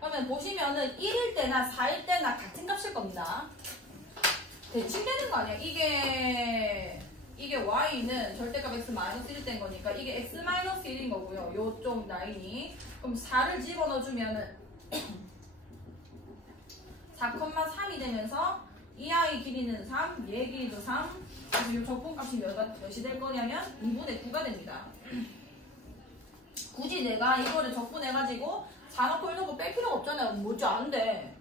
그러면 보시면은 1일 때나 4일 때나 같은 값일 겁니다. 대칭 되는 거 아니야? 이게 y는 절대값 x-1이 된 거니까 이게 x-1인 거고요. 요쪽 라인이. 그럼 4를 집어넣어주면은 4,3이 되면서 이 아이 길이는 3, 얘 길이도 3. 그래서 이 적분값이 몇이 될 거냐면 2분의 9가 됩니다. 굳이 내가 이거를 적분해가지고 4넣고 1넣고 뺄 필요가 없잖아요. 뭐지 안 돼.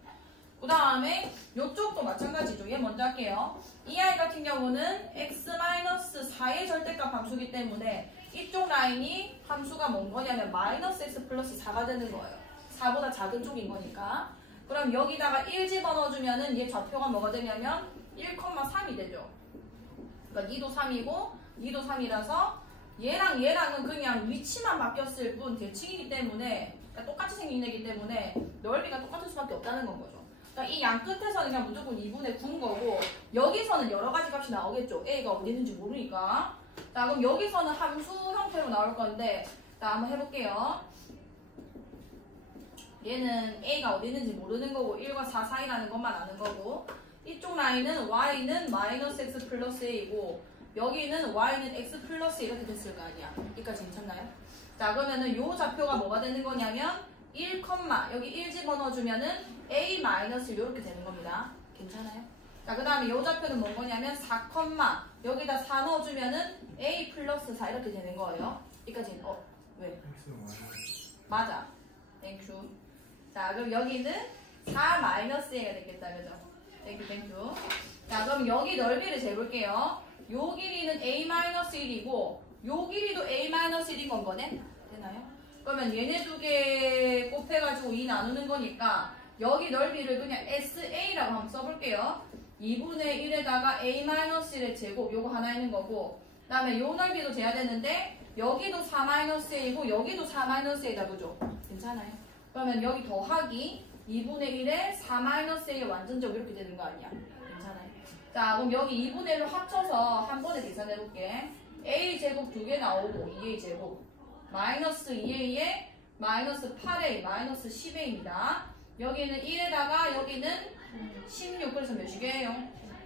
그 다음에 이쪽도 마찬가지죠. 얘 먼저 할게요. 이 아이 같은 경우는 x-4의 절대값 함수기 때문에 이쪽 라인이 함수가 뭔 거냐면 마이너스 x 플러스 4가 되는 거예요. 4보다 작은 쪽인 거니까. 그럼 여기다가 1 집어넣어주면은 얘 좌표가 뭐가 되냐면 1,3이 되죠. 그러니까 2도 3이고 2도 3이라서 얘랑은 그냥 위치만 바뀌었을 뿐 대칭이기 때문에 그러니까 똑같이 생긴 애기 때문에 넓이가 똑같을 수밖에 없다는 건 거죠. 그러니까 이 양 끝에서는 그냥 무조건 2분의 9인 거고 여기서는 여러 가지 값이 나오겠죠. A가 어디 있는지 모르니까. 자, 그럼 여기서는 함수 형태로 나올 건데 자, 한번 해볼게요. 얘는 A가 어디 있는지 모르는 거고 1과 4 사이라는 것만 아는 거고 이쪽 라인은 Y는 마이너스 X 플러스 A이고 여기는 Y는 X 플러스 이렇게 됐을 거 아니야. 여기까지 괜찮나요? 자, 그러면은 요 좌표가 뭐가 되는 거냐면 1, 여기 1 집어넣어주면은 A 마이너스 이렇게 되는 겁니다. 괜찮아요? 자, 그 다음에 요 좌표는 뭔 거냐면 4, 여기다 4 넣어주면은 A 플러스 4 이렇게 되는 거예요. 여기까지 왜? 맞아. 땡큐. 자, 그럼 여기는 4 마이너스 A가 되겠다. 그죠? 땡큐. 자, 그럼 여기 넓이를 재볼게요. 요 길이는 A-1이고 요 길이도 A-1인 건 거네? 되나요? 그러면 얘네 두 개 곱해가지고 2 나누는 거니까 여기 넓이를 그냥 SA라고 한번 써볼게요. 2분의 1에다가 A-1의 제곱 요거 하나 있는 거고 그 다음에 요 넓이도 재야 되는데 여기도 4-A고 여기도 4-A다. 그죠? 괜찮아요? 그러면 여기 더하기 2분의 1에 4-A의 완전적 이렇게 되는 거 아니야? 괜찮아요? 자, 그럼 여기 2분의 1로 합쳐서 한 번에 계산해볼게. A제곱 2개 나오고 2A제곱 마이너스 2A에 마이너스 8A 마이너스 10A입니다. 여기는 1에다가 여기는 16. 그래서 몇이게요?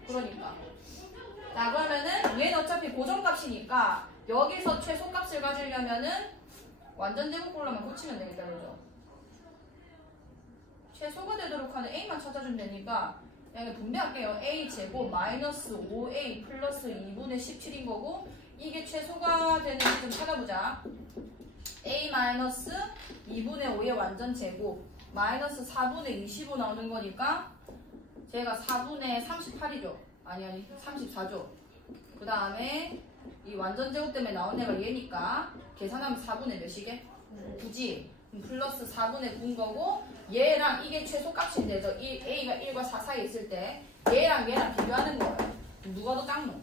그러니까. 자, 그러면은 얘는 어차피 고정값이니까 여기서 최소값을 가지려면은 완전 제곱꼴로만 고치면 되겠다, 그죠? 최소가 되도록 하는 a만 찾아주면 되니까 여기 분배할게요. a 제곱 마이너스 5a 플러스 2분의 17인 거고 이게 최소가 되는지 좀 찾아보자. a 마이너스 2분의 5의 완전 제곱 마이너스 4분의 25 나오는 거니까 제가 4분의 38이죠. 아니 34죠. 그 다음에 이 완전 제곱 때문에 나온 애가 얘니까 계산하면 4분의 몇이게? 9지. 플러스 4분의 9인 거고 얘랑 이게 최소값인데 저 a가 1과 4 사이에 있을 때 얘랑 비교하는 거예요. 누가 더 작노?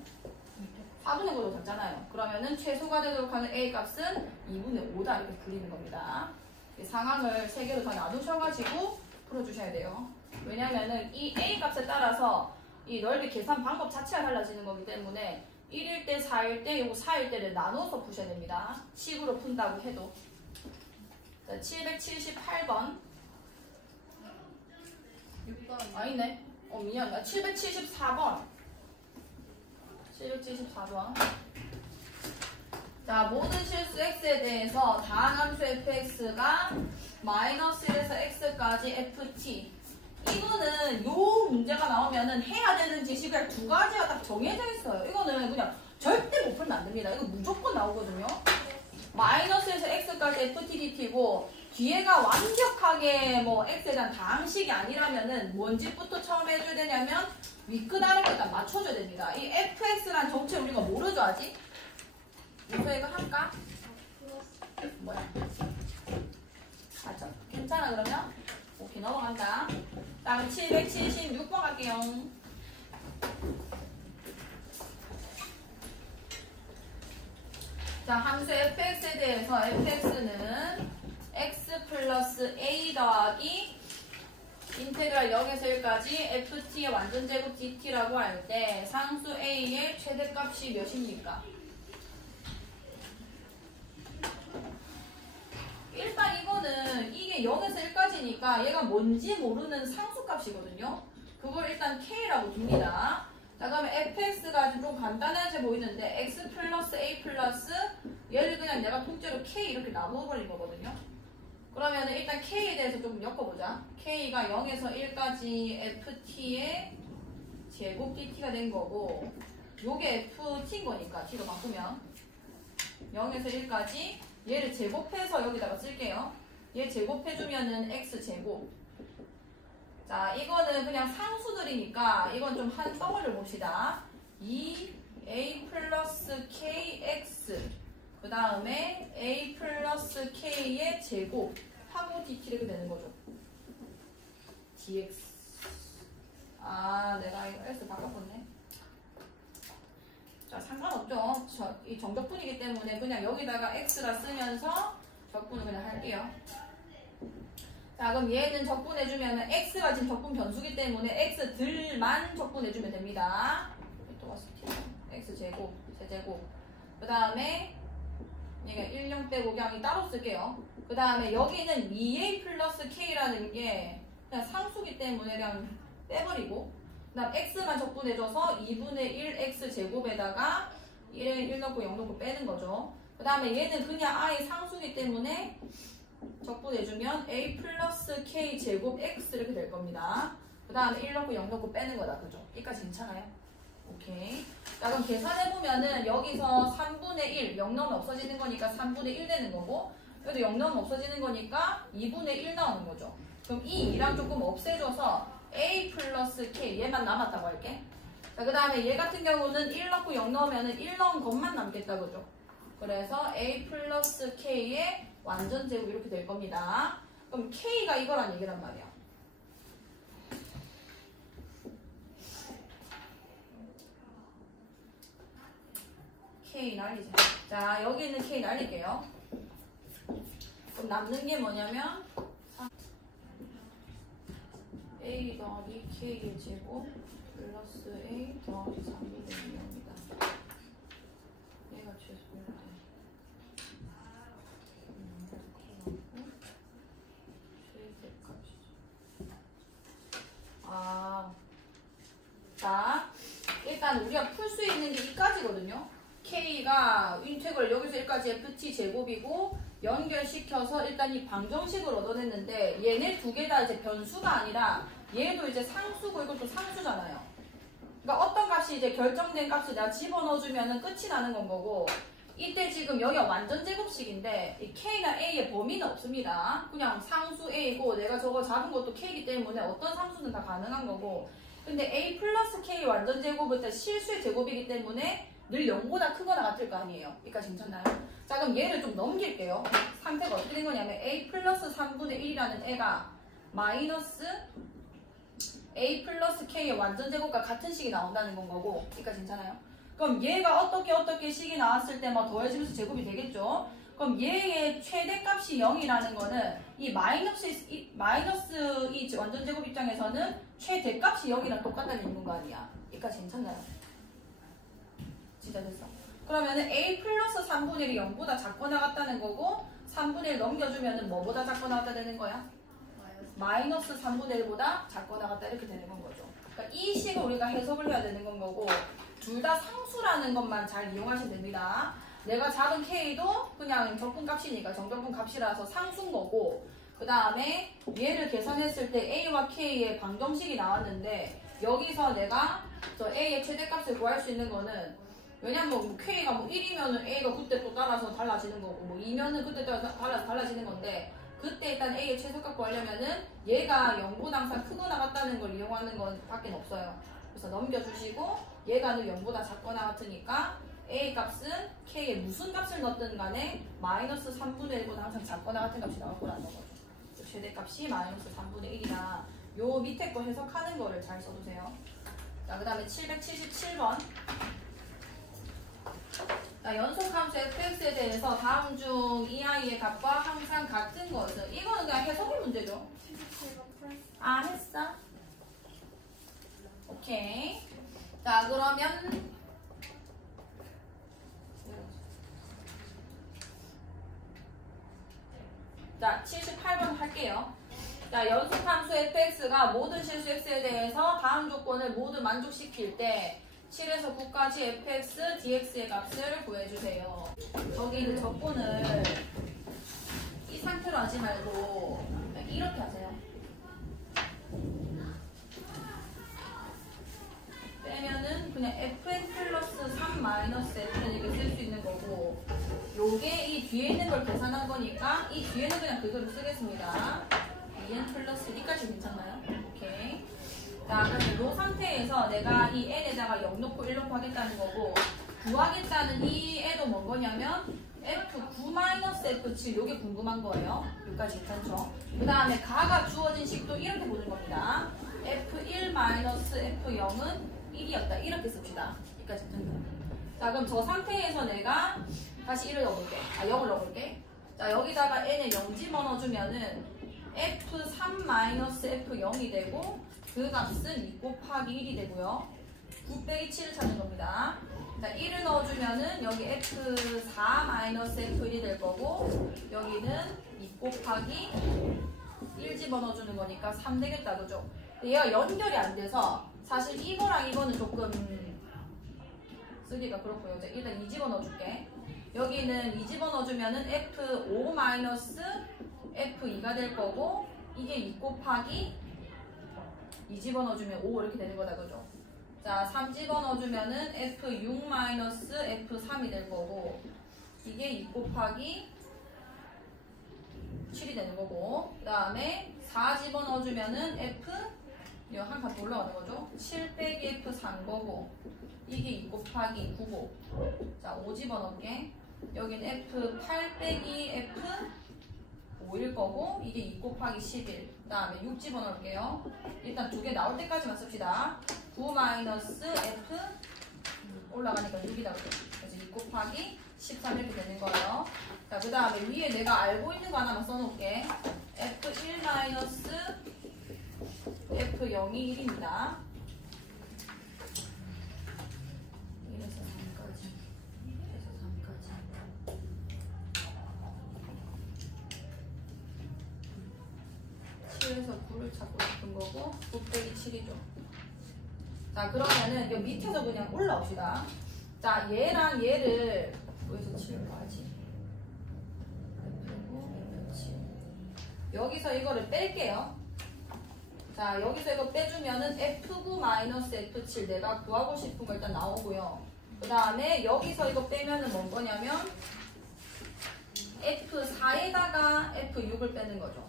4분의 9도 작잖아요. 그러면은 최소가 되도록 하는 a 값은 2분의 5다 이렇게 불리는 겁니다. 이 상황을 3개로 다 나누셔가지고 풀어주셔야 돼요. 왜냐면은 이 a 값에 따라서 이 넓이 계산 방법 자체가 달라지는 거기 때문에 1일 때, 4일 때, 요거 4일 때를 나눠서 푸셔야 됩니다. 식으로 푼다고 해도. 자, 778번. 6번. 아니네. 미안. 774번. 774번. 자, 모든 실수 x에 대해서 다항함수 fx가 마이너스 1에서 x까지 ft. 이거는 요 문제가 나오면은 해야 되는 지식이 그냥 두 가지가 딱 정해져 있어요. 이거는 그냥 절대 못 풀면 안 됩니다. 이거 무조건 나오거든요. 마이너스에서 x까지 ftdt고 뒤에가 완벽하게 뭐 x에 대한 다항식이 아니라면은 뭔지부터 처음 해줘야 되냐면 위끝 아래를 일단 맞춰줘야 됩니다. 이 fx란 정체 우리가 모르죠 아직? 그래서 이거 할까? 뭐야? 맞죠? 괜찮아 그러면? 오케이 넘어간다. 다음 776번 갈게요. 자, 함수 fx에 대해서 fx는 x 플러스 a 더하기 인테그랄 0에서 1까지 ft의 완전제곱 dt라고 할 때 상수 a의 최대값이 몇입니까? 일단 이거는 이게 0에서 1까지니까 얘가 뭔지 모르는 상수값이거든요. 그걸 일단 k라고 둡니다. 자, 그러면 fx가 좀 간단해져 보이는데 x 플러스 a 플러스 얘를 그냥 내가 통째로 k 이렇게 나누어버린 거거든요. 그러면 일단 k에 대해서 조금 엮어보자. k가 0에서 1까지 ft의 제곱 dt가 된 거고 요게 ft인 거니까 t로 바꾸면 0에서 1까지 얘를 제곱해서 여기다가 쓸게요. 얘 제곱해주면은 x제곱. 자, 이거는 그냥 상수들이니까 이건 좀 한 덩어리를 봅시다. 2a 플러스 kx 그 다음에 a 플러스 k의 제곱 하고 dt 이렇게 되는 거죠. dx. 아, 내가 이거 s 바꿔봤네. 자, 상관없죠. 이 정적분이기 때문에 그냥 여기다가 x라 쓰면서 적분을 그냥 할게요. 자, 그럼 얘는 적분해주면 x가 지금 적분 변수기 때문에 x들만 적분해주면 됩니다. 또 왔어. x제곱, 세제곱. 그 다음에 얘가 10 빼고 그냥 따로 쓸게요. 그 다음에 여기는 2a 플러스 k라는 게 그냥 상수기 때문에 그냥 빼버리고 그 다음 x만 적분해줘서 2분의 1 x제곱에다가 1에 1 넣고 0 넣고 빼는 거죠. 그 다음에 얘는 그냥 i 상수기 때문에 적분해주면 a 플러스 k 제곱 x 이렇게 될 겁니다. 그 다음에 1 넣고 0 넣고 빼는 거다. 그죠? 여기까지 괜찮아요? 오케이. 자, 그럼 계산해보면은 여기서 3분의 1, 0 넣으면 없어지는 거니까 3분의 1 되는 거고 여기도 0 넣으면 없어지는 거니까 2분의 1 나오는 거죠. 그럼 이 2랑 조금 없애줘서 a 플러스 k 얘만 남았다고 할게. 자, 그 다음에 얘 같은 경우는 1 넣고 0 넣으면은 1 넣은 것만 남겠다. 그죠? 그래서 a 플러스 k의 완전 제곱 이렇게 될 겁니다. 그럼 k가 이거란 얘기란 말이야. K 날리자. 자, 여기 있는 K 날릴게요. 그럼 남는 게 뭐냐면 A 더하기 K의 제곱 플러스 A 더하기 3이 되는 겁니다. 얘가 최소인데 최대값이죠. K가 인테그럴 여기서 여기까지 ft 제곱이고 연결시켜서 일단 이 방정식을 얻어냈는데 얘네 두 개 다 이제 변수가 아니라 얘도 이제 상수고 이것도 상수잖아요. 그러니까 어떤 값이 이제 결정된 값을 내가 집어넣어주면 끝이 나는 건 거고 이때 지금 여기가 완전 제곱식인데 이 K나 A의 범위는 없습니다. 그냥 상수 A고 내가 저거 잡은 것도 K이기 때문에 어떤 상수는 다 가능한 거고 근데 A 플러스 K 완전 제곱은 일단 실수의 제곱이기 때문에 늘 0보다 크거나 같을 거 아니에요. 여기까지 괜찮나요? 자 그럼 얘를 좀 넘길게요. 상태가 어떻게 된 거냐면 A 플러스 3분의 1이라는 애가 마이너스 A 플러스 K의 완전 제곱과 같은 식이 나온다는 건 거고 여기까지 괜찮아요? 그럼 얘가 어떻게 식이 나왔을 때 뭐 더해지면서 제곱이 되겠죠? 그럼 얘의 최대값이 0이라는 거는 이 마이너스 이 완전 제곱 입장에서는 최대값이 0이랑 똑같다는 거 아니야? 여기까지 괜찮나요? 진짜 됐어. 그러면은 A 플러스 3분의 1이 0보다 작고 나갔다는 거고 3분의 1 넘겨주면은 뭐보다 작고 나갔다 되는 거야? 마이너스 3분의 1보다 작고 나갔다 이렇게 되는 건 거죠. 그러니까 이 식을 우리가 해석을 해야 되는 건 거고 둘 다 상수라는 것만 잘 이용하시면 됩니다. 내가 잡은 K도 그냥 적분값이니까 정적분값이라서 상수인 거고 그 다음에 얘를 계산했을 때 A와 K의 방정식이 나왔는데 여기서 내가 저 A의 최대값을 구할 수 있는 거는 왜냐면 뭐 K가 뭐 1이면은 A가 그때 또 따라서 달라지는 거고 뭐 2면은 그때 따라서 달라지는 건데 그때 일단 A의 최소값 구하려면은 얘가 0보다 항상 크거나 같다는 걸 이용하는 건 밖에 없어요. 그래서 넘겨주시고 얘가 늘 0보다 작거나 같으니까 A 값은 K에 무슨 값을 넣든 간에 마이너스 3분의 1보다 항상 작거나 같은 값이 나올 거라는 거죠. 최대값이 마이너스 3분의 1이나 요 밑에 거 해석하는 거를 잘 써두세요. 자, 그 다음에 777번. 자, 연속함수 fx에 대해서 다음 중 이 아이의 값과 항상 같은 것은 이거는 그냥 해석의 문제죠. 아 했어? 오케이. 자 그러면 자 78번 할게요. 자 연속함수 fx가 모든 실수 x에 대해서 다음 조건을 모두 만족시킬 때 7에서 9까지 fx, dx의 값을 구해주세요. 저기 그 적분을 이 상태로 하지 말고 이렇게 하세요. 빼면은 그냥 fn 플러스 3 마이너스 fn 이렇게 쓸 수 있는 거고 요게 이 뒤에 있는 걸 계산한 거니까 이 뒤에는 그냥 그대로 쓰겠습니다. 2n 플러스 2까지 괜찮나요? 오케이. 자, 그럼 이 상태에서 내가 이 n에다가 0 넣고 1 넣고 하겠다는 거고 구하겠다는 이 애도 뭔 거냐면 f9-f7 요게 궁금한 거예요. 여기까지 괜찮죠? 그 다음에 가가 주어진 식도 이렇게 보는 겁니다. f1-f0은 1이었다. 이렇게 씁시다. 여기까지 괜찮나요? 자, 그럼 저 상태에서 내가 다시 1을 넣어볼게. 0을 넣어볼게. 자, 여기다가 n에 0 집어넣어주면은 f3-f0이 되고 그 값은 2 곱하기 1이 되고요. 9 빼기 7을 찾는 겁니다. 자, 1을 넣어주면은 여기 f4-f1이 될 거고 여기는 2 곱하기 1 집어넣어주는 거니까 3 되겠다. 그죠? 얘가 연결이 안 돼서 사실 이거랑 이거는 조금 쓰기가 그렇고요. 자, 일단 2 집어넣어줄게. 여기는 2 집어넣어주면은 f5-f2가 될 거고 이게 2 곱하기 2 집어넣어주면 5 이렇게 되는 거다. 그죠? 자, 3 집어넣어주면은 f6-f3이 될 거고 이게 2 곱하기 7이 되는 거고 그 다음에 4 집어넣어주면은 f 이거 한 칸 더 올라가는 거죠? 7 빼기 f4인 거고 이게 2 곱하기 9고 자, 5 집어넣을게. 여기는 f8 빼기 f5일 거고 이게 2 곱하기 11 그 다음에 6 집어넣을게요. 일단 두 개 나올 때까지만 씁시다. 9-f 올라가니까 6이다. 그래서 2 곱하기 13 이렇게 되는 거예요. 자, 그 다음에 위에 내가 알고 있는 거 하나만 써놓을게. f1-f0이 1입니다. 1에서 3까지 1에서 3까지 7에서 9를 찾고 싶은 거고 9 빼기 7이죠. 자, 그러면은 이 밑에서 그냥 올라옵시다. 자, 얘랑 얘를 여기서 7까지 F고 F7 여기서 이거를 뺄게요. 자, 여기서 이거 빼주면은 F9 마이너스 F7 내가 구하고 싶은 거 일단 나오고요. 그 다음에 여기서 이거 빼면은 뭔 거냐면 F4에다가 F6을 빼는 거죠.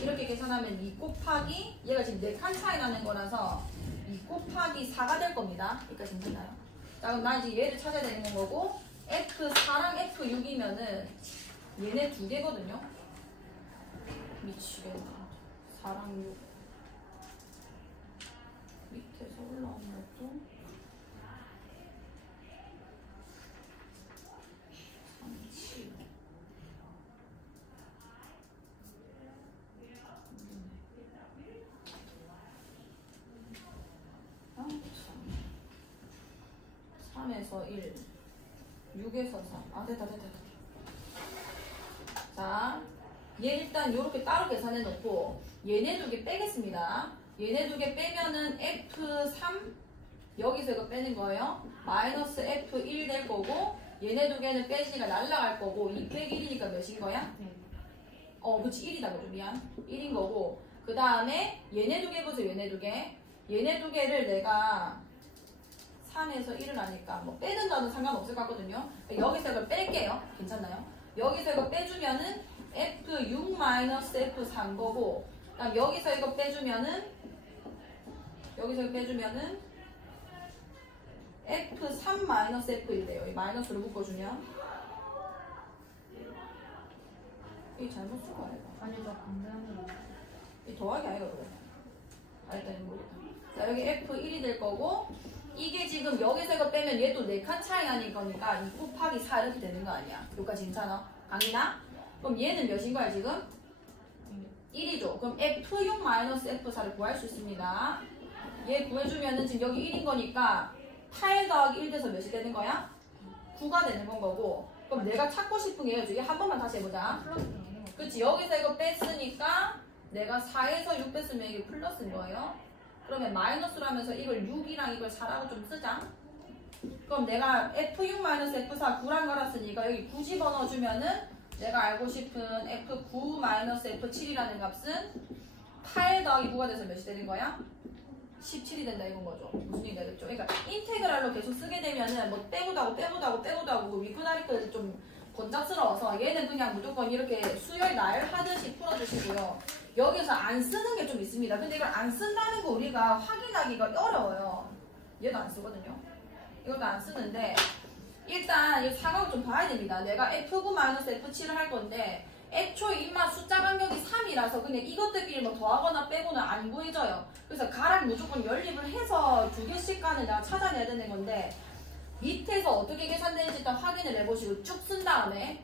이렇게 계산하면 2 곱하기 얘가 지금 4칸 차이 나는 거라서 2 곱하기 4가 될 겁니다. 여기까지 괜찮나요? 자, 그럼 나 이제 얘를 찾아야 되는 거고 F4랑 F6이면은 얘네 두 개거든요. 미치겠다. 4랑 6 밑에서 올라오는 것도 3, 7 3에서 1 6에서 3 아 됐다. 자, 얘 일단 이렇게 따로 계산해 놓고 얘네 두 개 빼겠습니다. 얘네 두 개 빼면은 F3 여기서 이거 빼는 거예요. 마이너스 F1 될 거고 얘네 두 개는 빼지니까 날라갈 거고 2 빼기 1이니까 몇인 거야? 그치 1이다 그죠 미안 1인 거고 그 다음에 얘네 두 개 보세요. 얘네 두 개를 내가 3에서 1을 하니까 뭐 빼는 거는 상관없을 것 같거든요. 여기서 이걸 뺄게요. 괜찮나요? 여기서 이거 빼주면은 F6 마이너스 F3 거고 그다음 여기서 이거 빼주면은 F3 마이너스 F1 돼요. 이 마이너스를 묶어주면 이 잘못 쓴 거 아니야? 아니 저 반대하는 이 더하기 아니가 그래. 일단 모르겠다. 자 여기 F1이 될 거고 이게 지금 여기서 이거 빼면 얘도 4칸 차이 나는 거니까 2 곱하기 4 이렇게 되는 거 아니야? 여기까지 괜찮아? 강이나? 그럼 얘는 몇인 거야 지금? 1이죠. 그럼 F6 마이너스 F4를 구할 수 있습니다. 얘 구해주면은 지금 여기 1인 거니까 8 더하기 1 돼서 몇이 되는 거야? 9가 되는 건 거고 그럼 내가 찾고 싶은 게 얘 한 번만 다시 해보자. 그치 여기서 이거 뺐으니까 내가 4에서 6 뺐으면 이게 플러스인 거예요. 그러면 마이너스로 하면서 이걸 6이랑 이걸 4라고 좀 쓰자. 그럼 내가 F6 마이너스 F4 9랑 걸었으니까 여기 9 집어넣어주면은 내가 알고 싶은 F9 마이너스 F7이라는 값은 8 더하기 9가 돼서 몇이 되는 거야? 17이 된다 이건 거죠. 무슨 얘기가 되겠죠? 그러니까 인테그랄로 계속 쓰게 되면은 뭐 빼고도 하고 위분할이 좀 번잡스러워서 얘는 그냥 무조건 이렇게 수열 날 하듯이 풀어주시고요. 여기서 안 쓰는 게 좀 있습니다. 근데 이걸 안 쓴다는 거 우리가 확인하기가 어려워요. 얘도 안 쓰거든요. 이것도 안 쓰는데 일단 이 사각을 좀 봐야 됩니다. 내가 F9-F7을 할 건데 애초에 입맛 숫자 간격이 3이라서 그냥 이것들끼리 뭐 더하거나 빼고는 안 구해져요. 그래서 가를 무조건 연립을 해서 2개씩 가는 내가 찾아내야 되는 건데 밑에서 어떻게 계산되는지 일단 확인을 해보시고 쭉 쓴 다음에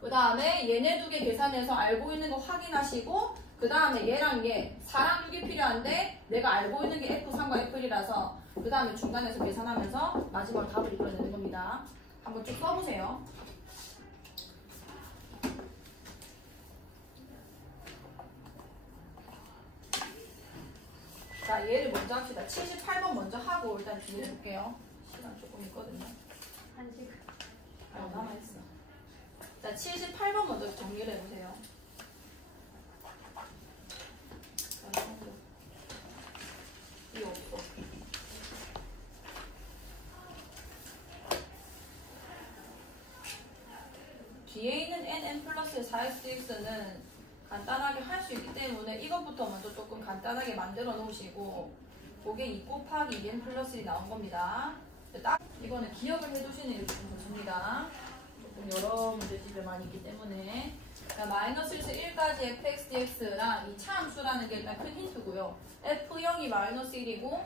그 다음에 얘네 두 개 계산해서 알고 있는 거 확인하시고 그 다음에 얘랑 얘 4랑 6이 필요한데 내가 알고 있는 게 F3과 F1이라서 그 다음에 중간에서 계산하면서 마지막으로 답을 이끌어내는 겁니다. 한번 쭉 써보세요. 자, 얘를 먼저 합시다. 78번 먼저 하고 일단 뒤에 볼게요. 시간 조금 있거든요. 1시간. 남아있어. 자, 78번 먼저 정리를 해보세요. 이거 없어. 뒤에 있는 nn 플러스 4xx는 간단하게 할 수 있기 때문에 이것부터 먼저 조금 간단하게 만들어 놓으시고 그게 2 곱하기 2n 플러스 1이 나온 겁니다. 딱 이거는 기억을 해두시는 게 조금 좋습니다. 조금 여러 문제집이 많이 있기 때문에 마이너스 1에서 1까지 fx dx랑 이 차함수라는 게 일단 큰 힌트고요. f0이 마이너스 1이고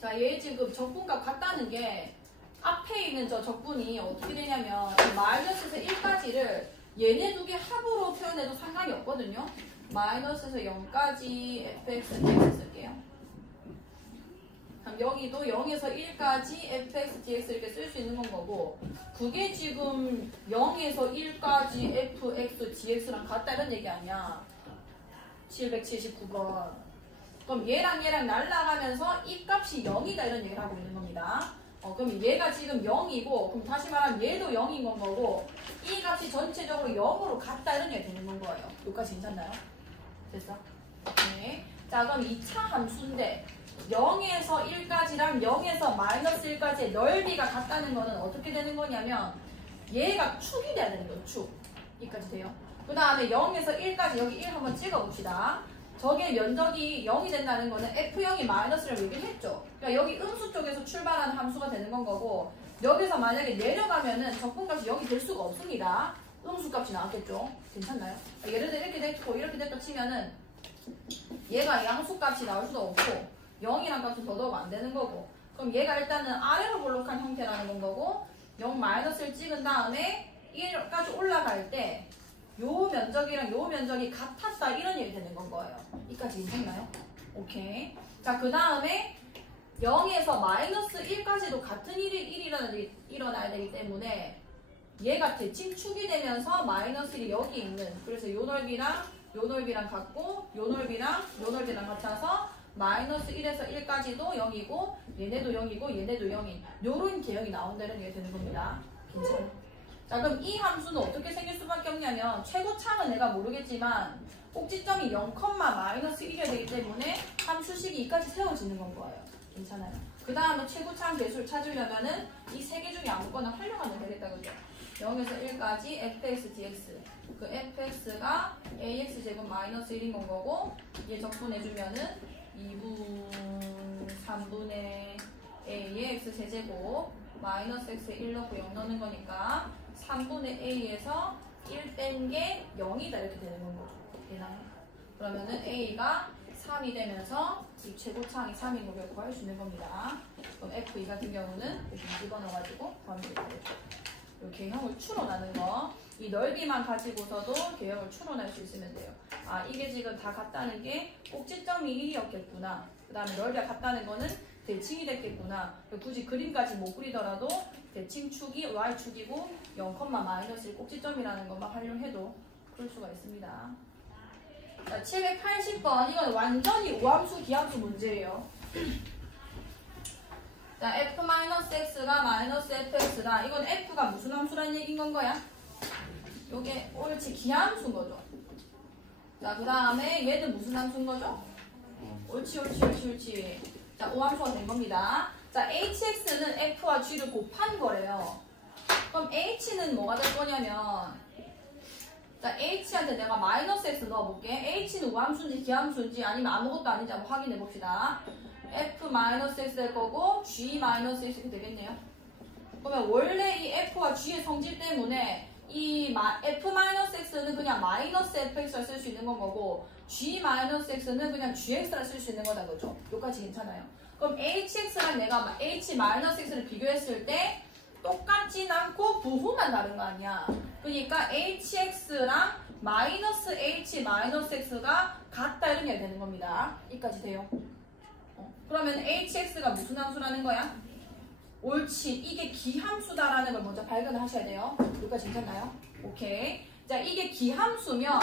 자, 얘 지금 적분값 같다는 게 앞에 있는 저 적분이 어떻게 되냐면 마이너스에서 1까지를 얘네 두 개 합으로 표현해도 상관이 없거든요. 마이너스에서 0까지 fx dx 쓸게요. 그럼 여기도 0에서 1까지 fx dx 이렇게 쓸 수 있는 건 거고 그게 지금 0에서 1까지 fx dx랑 같다 이런 얘기 아니야. 779번. 그럼 얘랑 날아가면서 이 값이 0이다 이런 얘기를 하고 있는 겁니다. 그럼 얘가 지금 0이고 그럼 다시 말하면 얘도 0인 건 거고 이 값이 전체적으로 0으로 같다 이런 얘기 되는 건 거예요. 여기까지 괜찮나요? 됐어? 네. 자 그럼 2차 함수인데 0에서 1까지랑 0에서 마이너스 1까지의 넓이가 같다는 거는 어떻게 되는 거냐면 얘가 축이 돼야 되는 거예요. 축. 여기까지 돼요. 그 다음에 0에서 1까지 여기 1 한번 찍어봅시다. 저게 면적이 0이 된다는 거는 F0이 마이너스라고 얘기를 했죠. 그러니까 여기 음수 쪽에서 출발하는 함수가 되는 건 거고 여기서 만약에 내려가면은 적분값이 0이 될 수가 없습니다. 음수값이 나왔겠죠. 괜찮나요? 예를 들어 이렇게 됐고 이렇게 됐다 치면은 얘가 양수값이 나올 수도 없고 0이란 값은 더더욱 안 되는 거고 그럼 얘가 일단은 아래로 볼록한 형태라는 건 거고 0 마이너스를 찍은 다음에 1까지 올라갈 때 요 면적이랑 요 면적이 같았다 이런 얘기 되는 건 거예요. 이까지 괜찮나요? 오케이. 자, 그 다음에 0에서 마이너스 1까지도 같은 일이 일어나야 되기 때문에 얘가 대칭축이 되면서 마이너스 1이 여기 있는 그래서 요 넓이랑 같고 요 넓이랑 같아서 마이너스 1에서 1까지도 0이고 얘네도 0이고 얘네도 0인 요런 개형이 나온다는 얘기 되는 겁니다. 괜찮아요? 자 그럼 이 함수는 어떻게 생길 수밖에 없냐면 최고차는 내가 모르겠지만 꼭지점이 0,-1이어야 되기 때문에 함수식이 2까지 세워지는 건 거예요. 괜찮아요. 그 다음에 최고차항 개수를 찾으려면은 이 세 개 중에 아무거나 활용하면 되겠다 그죠? 0에서 1까지 fx dx 그 fx가 ax 제곱 마이너스 1인 건 거고 얘 적분해주면은 2분 3분의 a의 x 세제곱 마이너스 x에 1 넣고 0 넣는 거니까 3분의 a에서 1 뺀 게 0이다 이렇게 되는 건 거죠. 되나요? 그러면은 a가 3이 되면서 이 최고차항이 3인 걸 구할 수 있는 겁니다. 그럼 f2 같은 경우는 여기 집어넣어가지고 구하면 되겠죠. 이 개형을 추론하는 거. 이 넓이만 가지고서도 개형을 추론할 수 있으면 돼요. 아 이게 지금 다 같다는 게 꼭지점이 1이었겠구나. 그 다음에 넓이가 같다는 거는 대칭이 됐겠구나. 굳이 그림까지 못 그리더라도 대칭축이 y축이고 0,-1 꼭지점이라는 것만 활용해도 그럴 수가 있습니다. 자, 780번 이건 완전히 우함수 기함수 문제예요. 자, f-x가 마이너스 fx다. 이건 f가 무슨 함수라는 얘기인 건 거야? 요게 옳지 기함수인 거죠. 자, 그 다음에 얘는 무슨 함수인 거죠? 옳지. 자, 오함수가 된 겁니다. 자, hx는 f와 g를 곱한 거래요. 그럼 h는 뭐가 될 거냐면 자, h한테 내가 마이너스 x 넣어볼게. h는 우함수인지 기함수인지 아니면 아무것도 아닌지 한번 확인해 봅시다. f-x 될 거고 g-x 이렇게 되겠네요. 그러면 원래 이 f와 g의 성질 때문에 이 f-x는 그냥 마이너스 fx라 쓸 수 있는 건 거고 g-x는 그냥 gx라 쓸 수 있는 거다 그죠? 여기까지 괜찮아요. 그럼 hx랑 내가 h-x를 비교했을 때 똑같진 않고 부호만 다른 거 아니야. 그러니까 hx랑 마이너스 h-x가 같다 이런 게 되는 겁니다. 여기까지 돼요. 그러면 hx가 무슨 함수라는 거야? 옳지. 이게 기함수다라는 걸 먼저 발견을 하셔야 돼요. 여기까지 괜찮나요? 오케이. 자, 이게 기함수면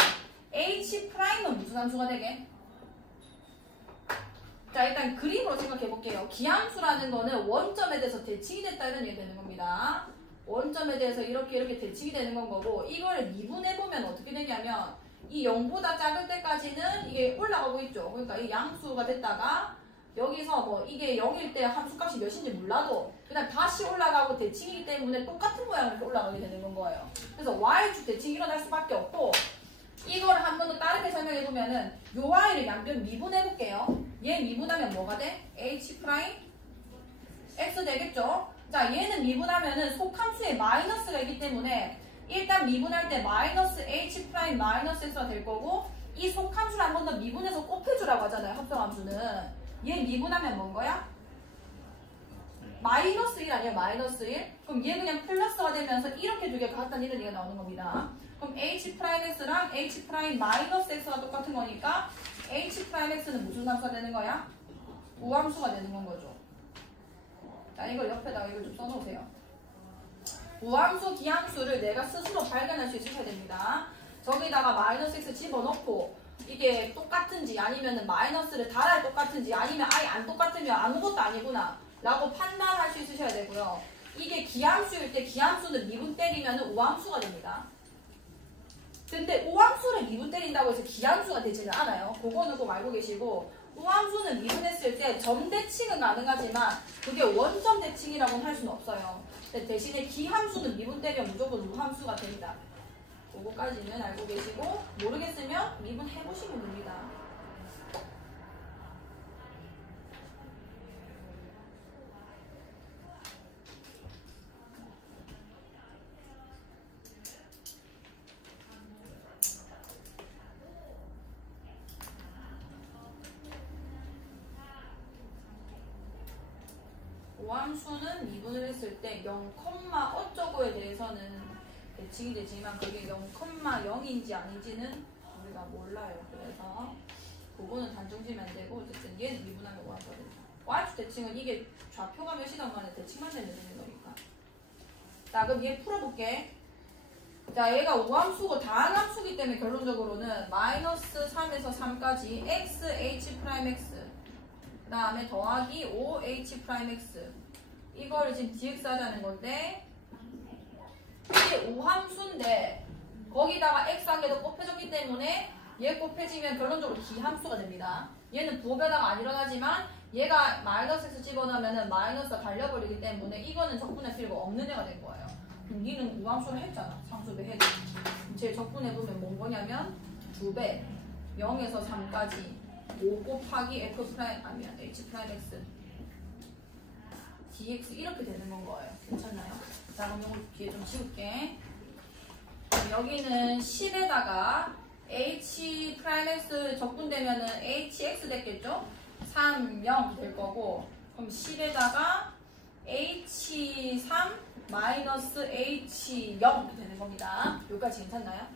h'은 무슨 함수가 되게? 자, 일단 그림으로 생각해 볼게요. 기함수라는 거는 원점에 대해서 대칭이 됐다 이런 얘기 되는 겁니다. 원점에 대해서 이렇게 대칭이 되는 건 거고 이걸 미분해 보면 어떻게 되냐면 이 0보다 작을 때까지는 이게 올라가고 있죠. 그러니까 이 양수가 됐다가 여기서 뭐 이게 0일 때 함수값이 몇인지 몰라도 그냥 다시 올라가고 대칭이기 때문에 똑같은 모양으로 올라가게 되는 건 거예요. 그래서 y축 대칭이 일어날 수밖에 없고 이걸 한 번 더 다르게 설명해 보면은 요 y를 양변 미분해 볼게요. 얘 미분하면 뭐가 돼? h 프라임 x 되겠죠? 자, 얘는 미분하면은 속함수에 마이너스가 있기 때문에 일단 미분할 때 마이너스 h 프라임 마이너스 x가 될 거고 이 속함수를 한 번 더 미분해서 곱해주라고 하잖아요. 합성함수는. 얘 미분하면 뭔 거야? 마이너스 1 아니야? 마이너스 1? 그럼 얘 그냥 플러스가 되면서 이렇게 두 개가 같다는 이런 얘기가 나오는 겁니다. 그럼 h'(x랑 h'-x가 똑같은 거니까 h'(x는 무슨 함수가 되는 거야? 우함수가 되는 건 거죠. 자, 이걸 옆에다가 이걸 좀 써놓으세요. 우함수, 기함수를 내가 스스로 발견할 수 있으셔야 됩니다. 저기다가 마이너스 x 집어넣고 이게 똑같은지 아니면 마이너스를 달아야 똑같은지 아니면 아예 안 똑같으면 아무것도 아니구나 라고 판단할 수 있으셔야 되고요. 이게 기함수일 때 기함수는 미분 때리면 우함수가 됩니다. 근데 우함수를 미분 때린다고 해서 기함수가 되지는 않아요. 그거는 꼭 알고 계시고 우함수는 미분했을 때 점 대칭은 가능하지만 그게 원점 대칭이라고는 할 수는 없어요. 대신에 기함수는 미분 때리면 무조건 우함수가 됩니다. 그거까지는 알고 계시고 모르겠으면 미분 해보시면 됩니다. 오함수는 미분을 했을 때 0, 어쩌고에 대해서는 대칭이 되지만 그게 0,0인지 아닌지는 우리가 몰라요. 그래서 그거는 단정지면 안 되고 어쨌든 얘는 미분하면 오함수거든요. y축 대칭은 이게 좌표가 몇이든 간에 대칭만 되면 되는 거니까. 자 그럼 얘 풀어볼게. 자 얘가 오함수고 다항함수기 때문에 결론적으로는 마이너스 3에서 3까지 x, h', x 그 다음에 더하기 5h'x 이걸 지금 dx 하자는 건데 이게 오함수인데 거기다가 x 한 개 더 곱해졌기 때문에 얘 곱해지면 결론적으로 기함수가 됩니다. 얘는 부호변화가 안 일어나지만 얘가 마이너스에서 집어넣으면 마이너스가 달려버리기 때문에 이거는 적분할 필요가 없는 애가 된 거예요. 그럼 니는 우함수를 했잖아. 상수배 해도. 제 적분해보면 뭔 거냐면 2배 0에서 3까지 5 곱하기 f 프라임 아니야 h 프라임 x dx 이렇게 되는 건 거예요. 괜찮나요? 자 그럼 이거 뒤에 좀 지울게. 여기는 10에다가 h 프라임 x 적분되면은 hx 됐겠죠? 3, 0 될 거고 그럼 10에다가 h3 마이너스 h0 이렇게 되는 겁니다. 여기까지 괜찮나요?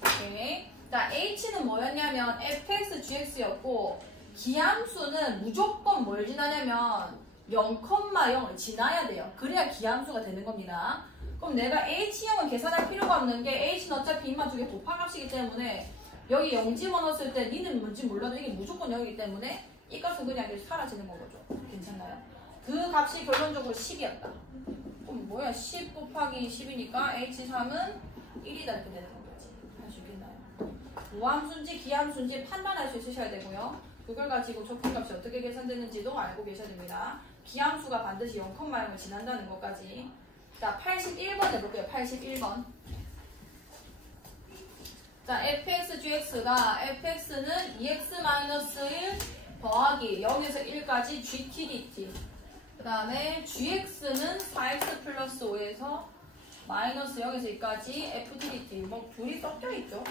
오케이. 자, h는 뭐였냐면 fx, gx였고 기함수는 무조건 뭘 지나냐면 0,0을 지나야 돼요. 그래야 기함수가 되는 겁니다. 그럼 내가 h0을 계산할 필요가 없는 게 h는 어차피 인마 두 개 곱합값이기 때문에 여기 0 집어넣었을 때 니는 뭔지 몰라도 이게 무조건 0이기 때문에 이 값은 그냥 이렇게 사라지는 거죠. 괜찮나요? 그 값이 결론적으로 10이었다. 그럼 뭐야? 10 곱하기 10이니까 h3은 1이다 이렇게 되는 거지. 할 수 있겠나요? 우함수인지 기함수인지 판단할 수 있으셔야 되고요. 그걸 가지고 적분값이 어떻게 계산되는지도 알고 계셔야 됩니다. 기함수가 반드시 0,0을 지난다는 것까지. 자, 81번 해볼게요. 81번. 자, fx, gx가 fx는 2x-1 더하기 0에서 1까지 gt, dt. 그 다음에 gx는 4x 플러스 5에서 마이너스 0에서 2까지 f, dt. 뭐 둘이 섞여 있죠.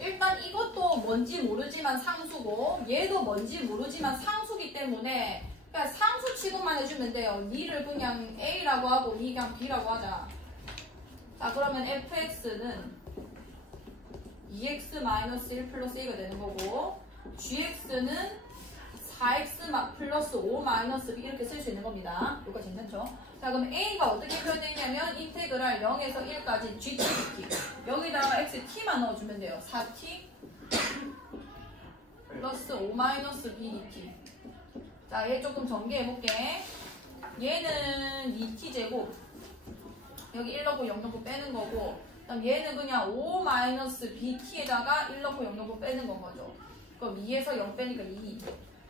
일단 이것도 뭔지 모르지만 상수고 얘도 뭔지 모르지만 상수기 때문에 그냥 상수 취급만 해주면 돼요. 니를 그냥 a라고 하고 니 그냥 b라고 하자. 자 그러면 fx는 2x-1 플러스 1가 되는 거고 gx는 4x 플러스 5 마이너스 b 이렇게 쓸 수 있는 겁니다. 여기까지 괜찮죠? 자 그럼 a가 어떻게 표현되냐면 인테그랄 0에서 1까지 gt, dt 여기다가 x t만 넣어주면 돼요. 4t 플러스 5 마이너스 b dt. 자 얘 조금 전개해볼게. 얘는 2t제곱 여기 1 넣고 0 넣고 빼는 거고 그다음 얘는 그냥 5 마이너스 bt에다가 1 넣고 0 넣고 빼는 건 거죠. 그럼 2에서 0 빼니까 2.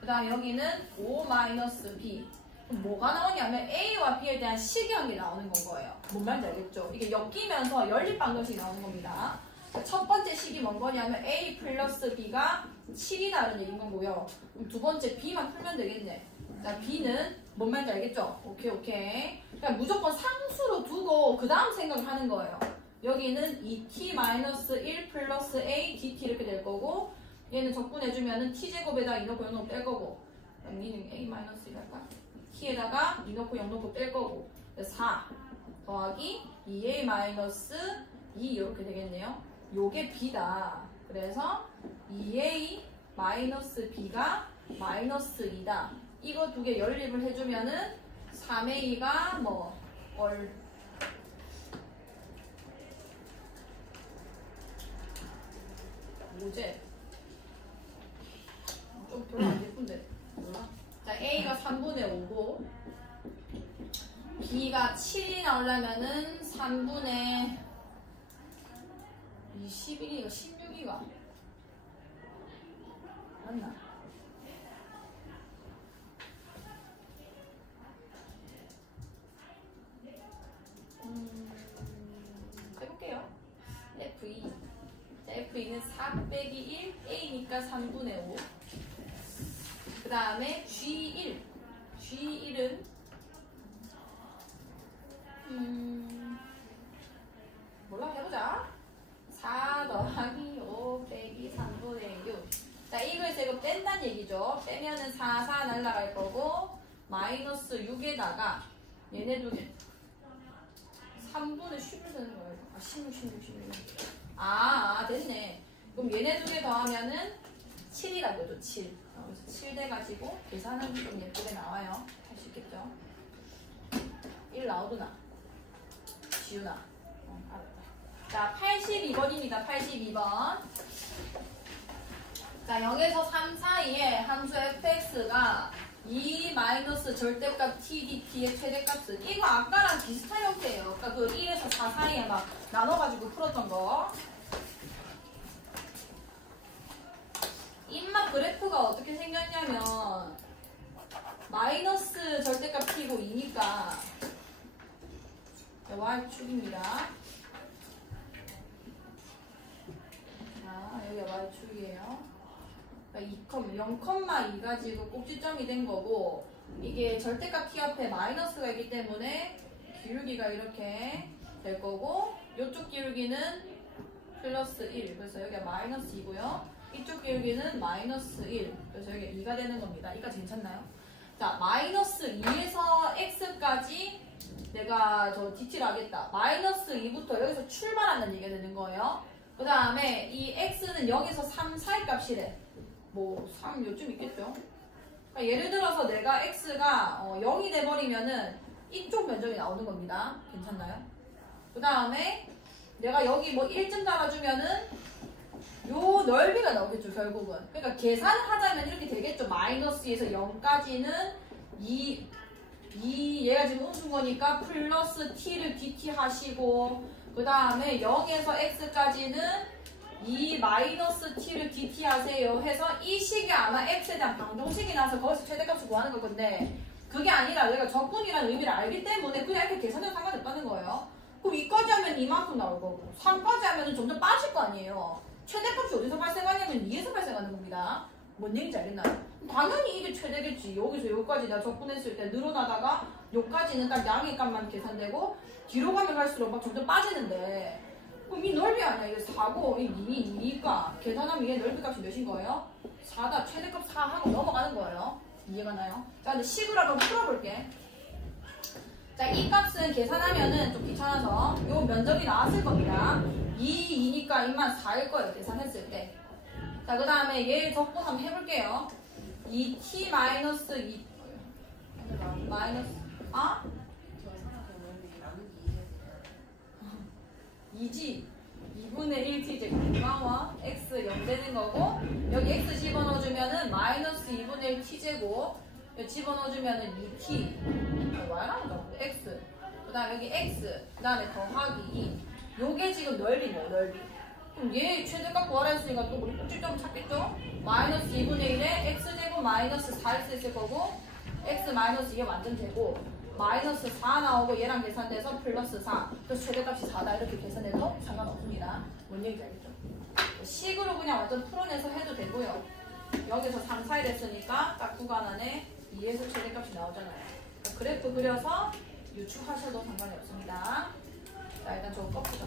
그 다음 여기는 5 마이너스 b. 그럼 뭐가 나오냐면 a와 b에 대한 식이 한 게 나오는 건 거예요. 뭔 말인지 알겠죠? 이게 엮이면서 연립방정식이 나오는 겁니다. 첫 번째 식이 뭔 거냐면 a 플러스 b가 7이다라는 얘기인 거고요. 그럼 두 번째 b만 풀면 되겠네. 자 b는 뭔 말인지 알겠죠? 오케이. 그냥 무조건 상수로 두고 그 다음 생각을 하는 거예요. 여기는 2t-1 플러스 a dt 이렇게 될 거고 얘는 적분해주면은 t제곱에다 2 넣고 0 넣고 뺄 거고 그럼 얘는 a-1 할까? t에다가 2 넣고 0 넣고 뺄 거고 4 더하기 2a-2 이렇게 되겠네요. 요게 b다. 그래서 2a-b가 마이너스 2다. 이거 두 개 연립을 해주면은 3a가 뭐 5제. 좀 별로 안 예쁜데. 몰라. 자, A가 3분의 5고, B가 7이 나오려면은 3분의 21이가 16이가. 맞나? 해볼게요. F2. 자, F2는 4 빼기 1, A니까 3분의 5. 그 다음에 G1. G1은 몰라, 해보자. 4 더하기 5 빼기 3분의 6. 자, 이거에서 이거 뺀다는 얘기죠. 빼면은 4, 4 날라갈 거고, 마이너스 6에다가 얘네 두 개. 3분의 10을 쓰는 거예요. 아, 16, 16, 16. 됐네. 그럼 얘네 두 개 더하면은 7이라고 해도 7. 그래서 7 돼가지고 계산은 좀 예쁘게 나와요. 할 수 있겠죠? 1 나오더나? 지우나? 알았다. 자, 82번입니다. 82번. 자, 0에서 3 사이에 함수 fx가 2 마이너스 절대값 tdt의 최대값은 이거 아까랑 비슷한 형태예요. 아까 그 1에서 4 사이에 막 나눠가지고 풀었던 거. 입맛 그래프가 어떻게 생겼냐면 마이너스 절대값 t고 2니까 y축입니다. 자, 여기가 y축이에요. 0,2가 지금 꼭지점이 된 거고, 이게 절대값 t 앞에 마이너스가 있기 때문에 기울기가 이렇게 될 거고, 이쪽 기울기는 플러스 1. 그래서 여기가 마이너스 2고요. 이쪽 기울기는 마이너스 1. 그래서 여기가 2가 되는 겁니다. 이거 괜찮나요? 자, 마이너스 2에서 x까지 내가 저 dt를 하겠다. 마이너스 2부터 여기서 출발한다는 얘기가 되는 거예요. 그 다음에 이 x는 0에서 3 사이 값이래. 뭐 3 요쯤 있겠죠. 그러니까 예를 들어서 내가 x가 0이 돼버리면은 이쪽 면적이 나오는 겁니다. 괜찮나요? 그 다음에 내가 여기 뭐 1쯤 달아주면은 요 넓이가 나오겠죠, 결국은. 그러니까 계산을 하자면 이렇게 되겠죠. 마이너스에서 0까지는 2 얘가 지금 음수인 거니까 플러스 t를 dt 하시고, 그 다음에 0에서 x까지는 2 마이너스 t를 dt 하세요 해서 이 식이 아마 x에 대한 방정식이 나서 거기서 최대값을 구하는 걸 건데, 그게 아니라 내가 적분이라는 의미를 알기 때문에 그냥 이렇게 계산해도 상관없다는 거예요. 그럼 2까지 하면 이만큼 나올 거고 3까지 하면 점점 빠질 거 아니에요. 최대값이 어디서 발생하냐면 2에서 발생하는 겁니다. 뭔 얘기인지 알겠나요? 당연히 이게 최대겠지. 여기서 여기까지 내가 적분했을 때 늘어나다가 여기까지는 딱 양의 값만 계산되고 뒤로 가면 갈수록 막 점점 빠지는데, 그럼 이 넓이 아니야. 이게 4고 이 2니까 계산하면 얘 넓이 값이 몇인 거예요? 4다. 최대값 4 하고 넘어가는 거예요. 이해가 나요? 자, 근데 식으로 한번 풀어볼게. 자, 이 값은 계산하면은 좀 귀찮아서 요 면적이 나왔을 겁니다. 2니까 이만 4일 거예요. 계산했을 때. 자, 그 다음에 얘 적분 한번 해볼게요. 2t 마이너스 2 마이너스 저 생각해보면 나누기 2지 2분의 1t제곱 고마워. x 0 되는 거고, 여기 x 집어넣어주면은 마이너스 2분의 1t제곱, 여기 집어넣어주면은 2t y라는 거 x, 그 다음에 여기 x, 그 다음에 더하기 2. 요게 지금 넓이네요. 넓이. 그럼 얘 최대값 구하라 했으니까 또 우리 꼭지점 찾겠죠? 마이너스 2분의 1에 x제곱 마이너스 4x 있을 거고, x 마이너스 이게 완전 되고, 마이너스 4 나오고 얘랑 계산돼서 플러스 4. 그래서 최대값이 4다. 이렇게 계산해도 상관없습니다. 뭔 얘기인지 알겠죠? 식으로 그냥 완전 풀어내서 해도 되고요. 여기서 3, 4일 했으니까 딱 구간 안에 2에서 최대값이 나오잖아요. 그래프 그려서 유축하셔도 상관이 없습니다. 자, 일단 저거 꺾자.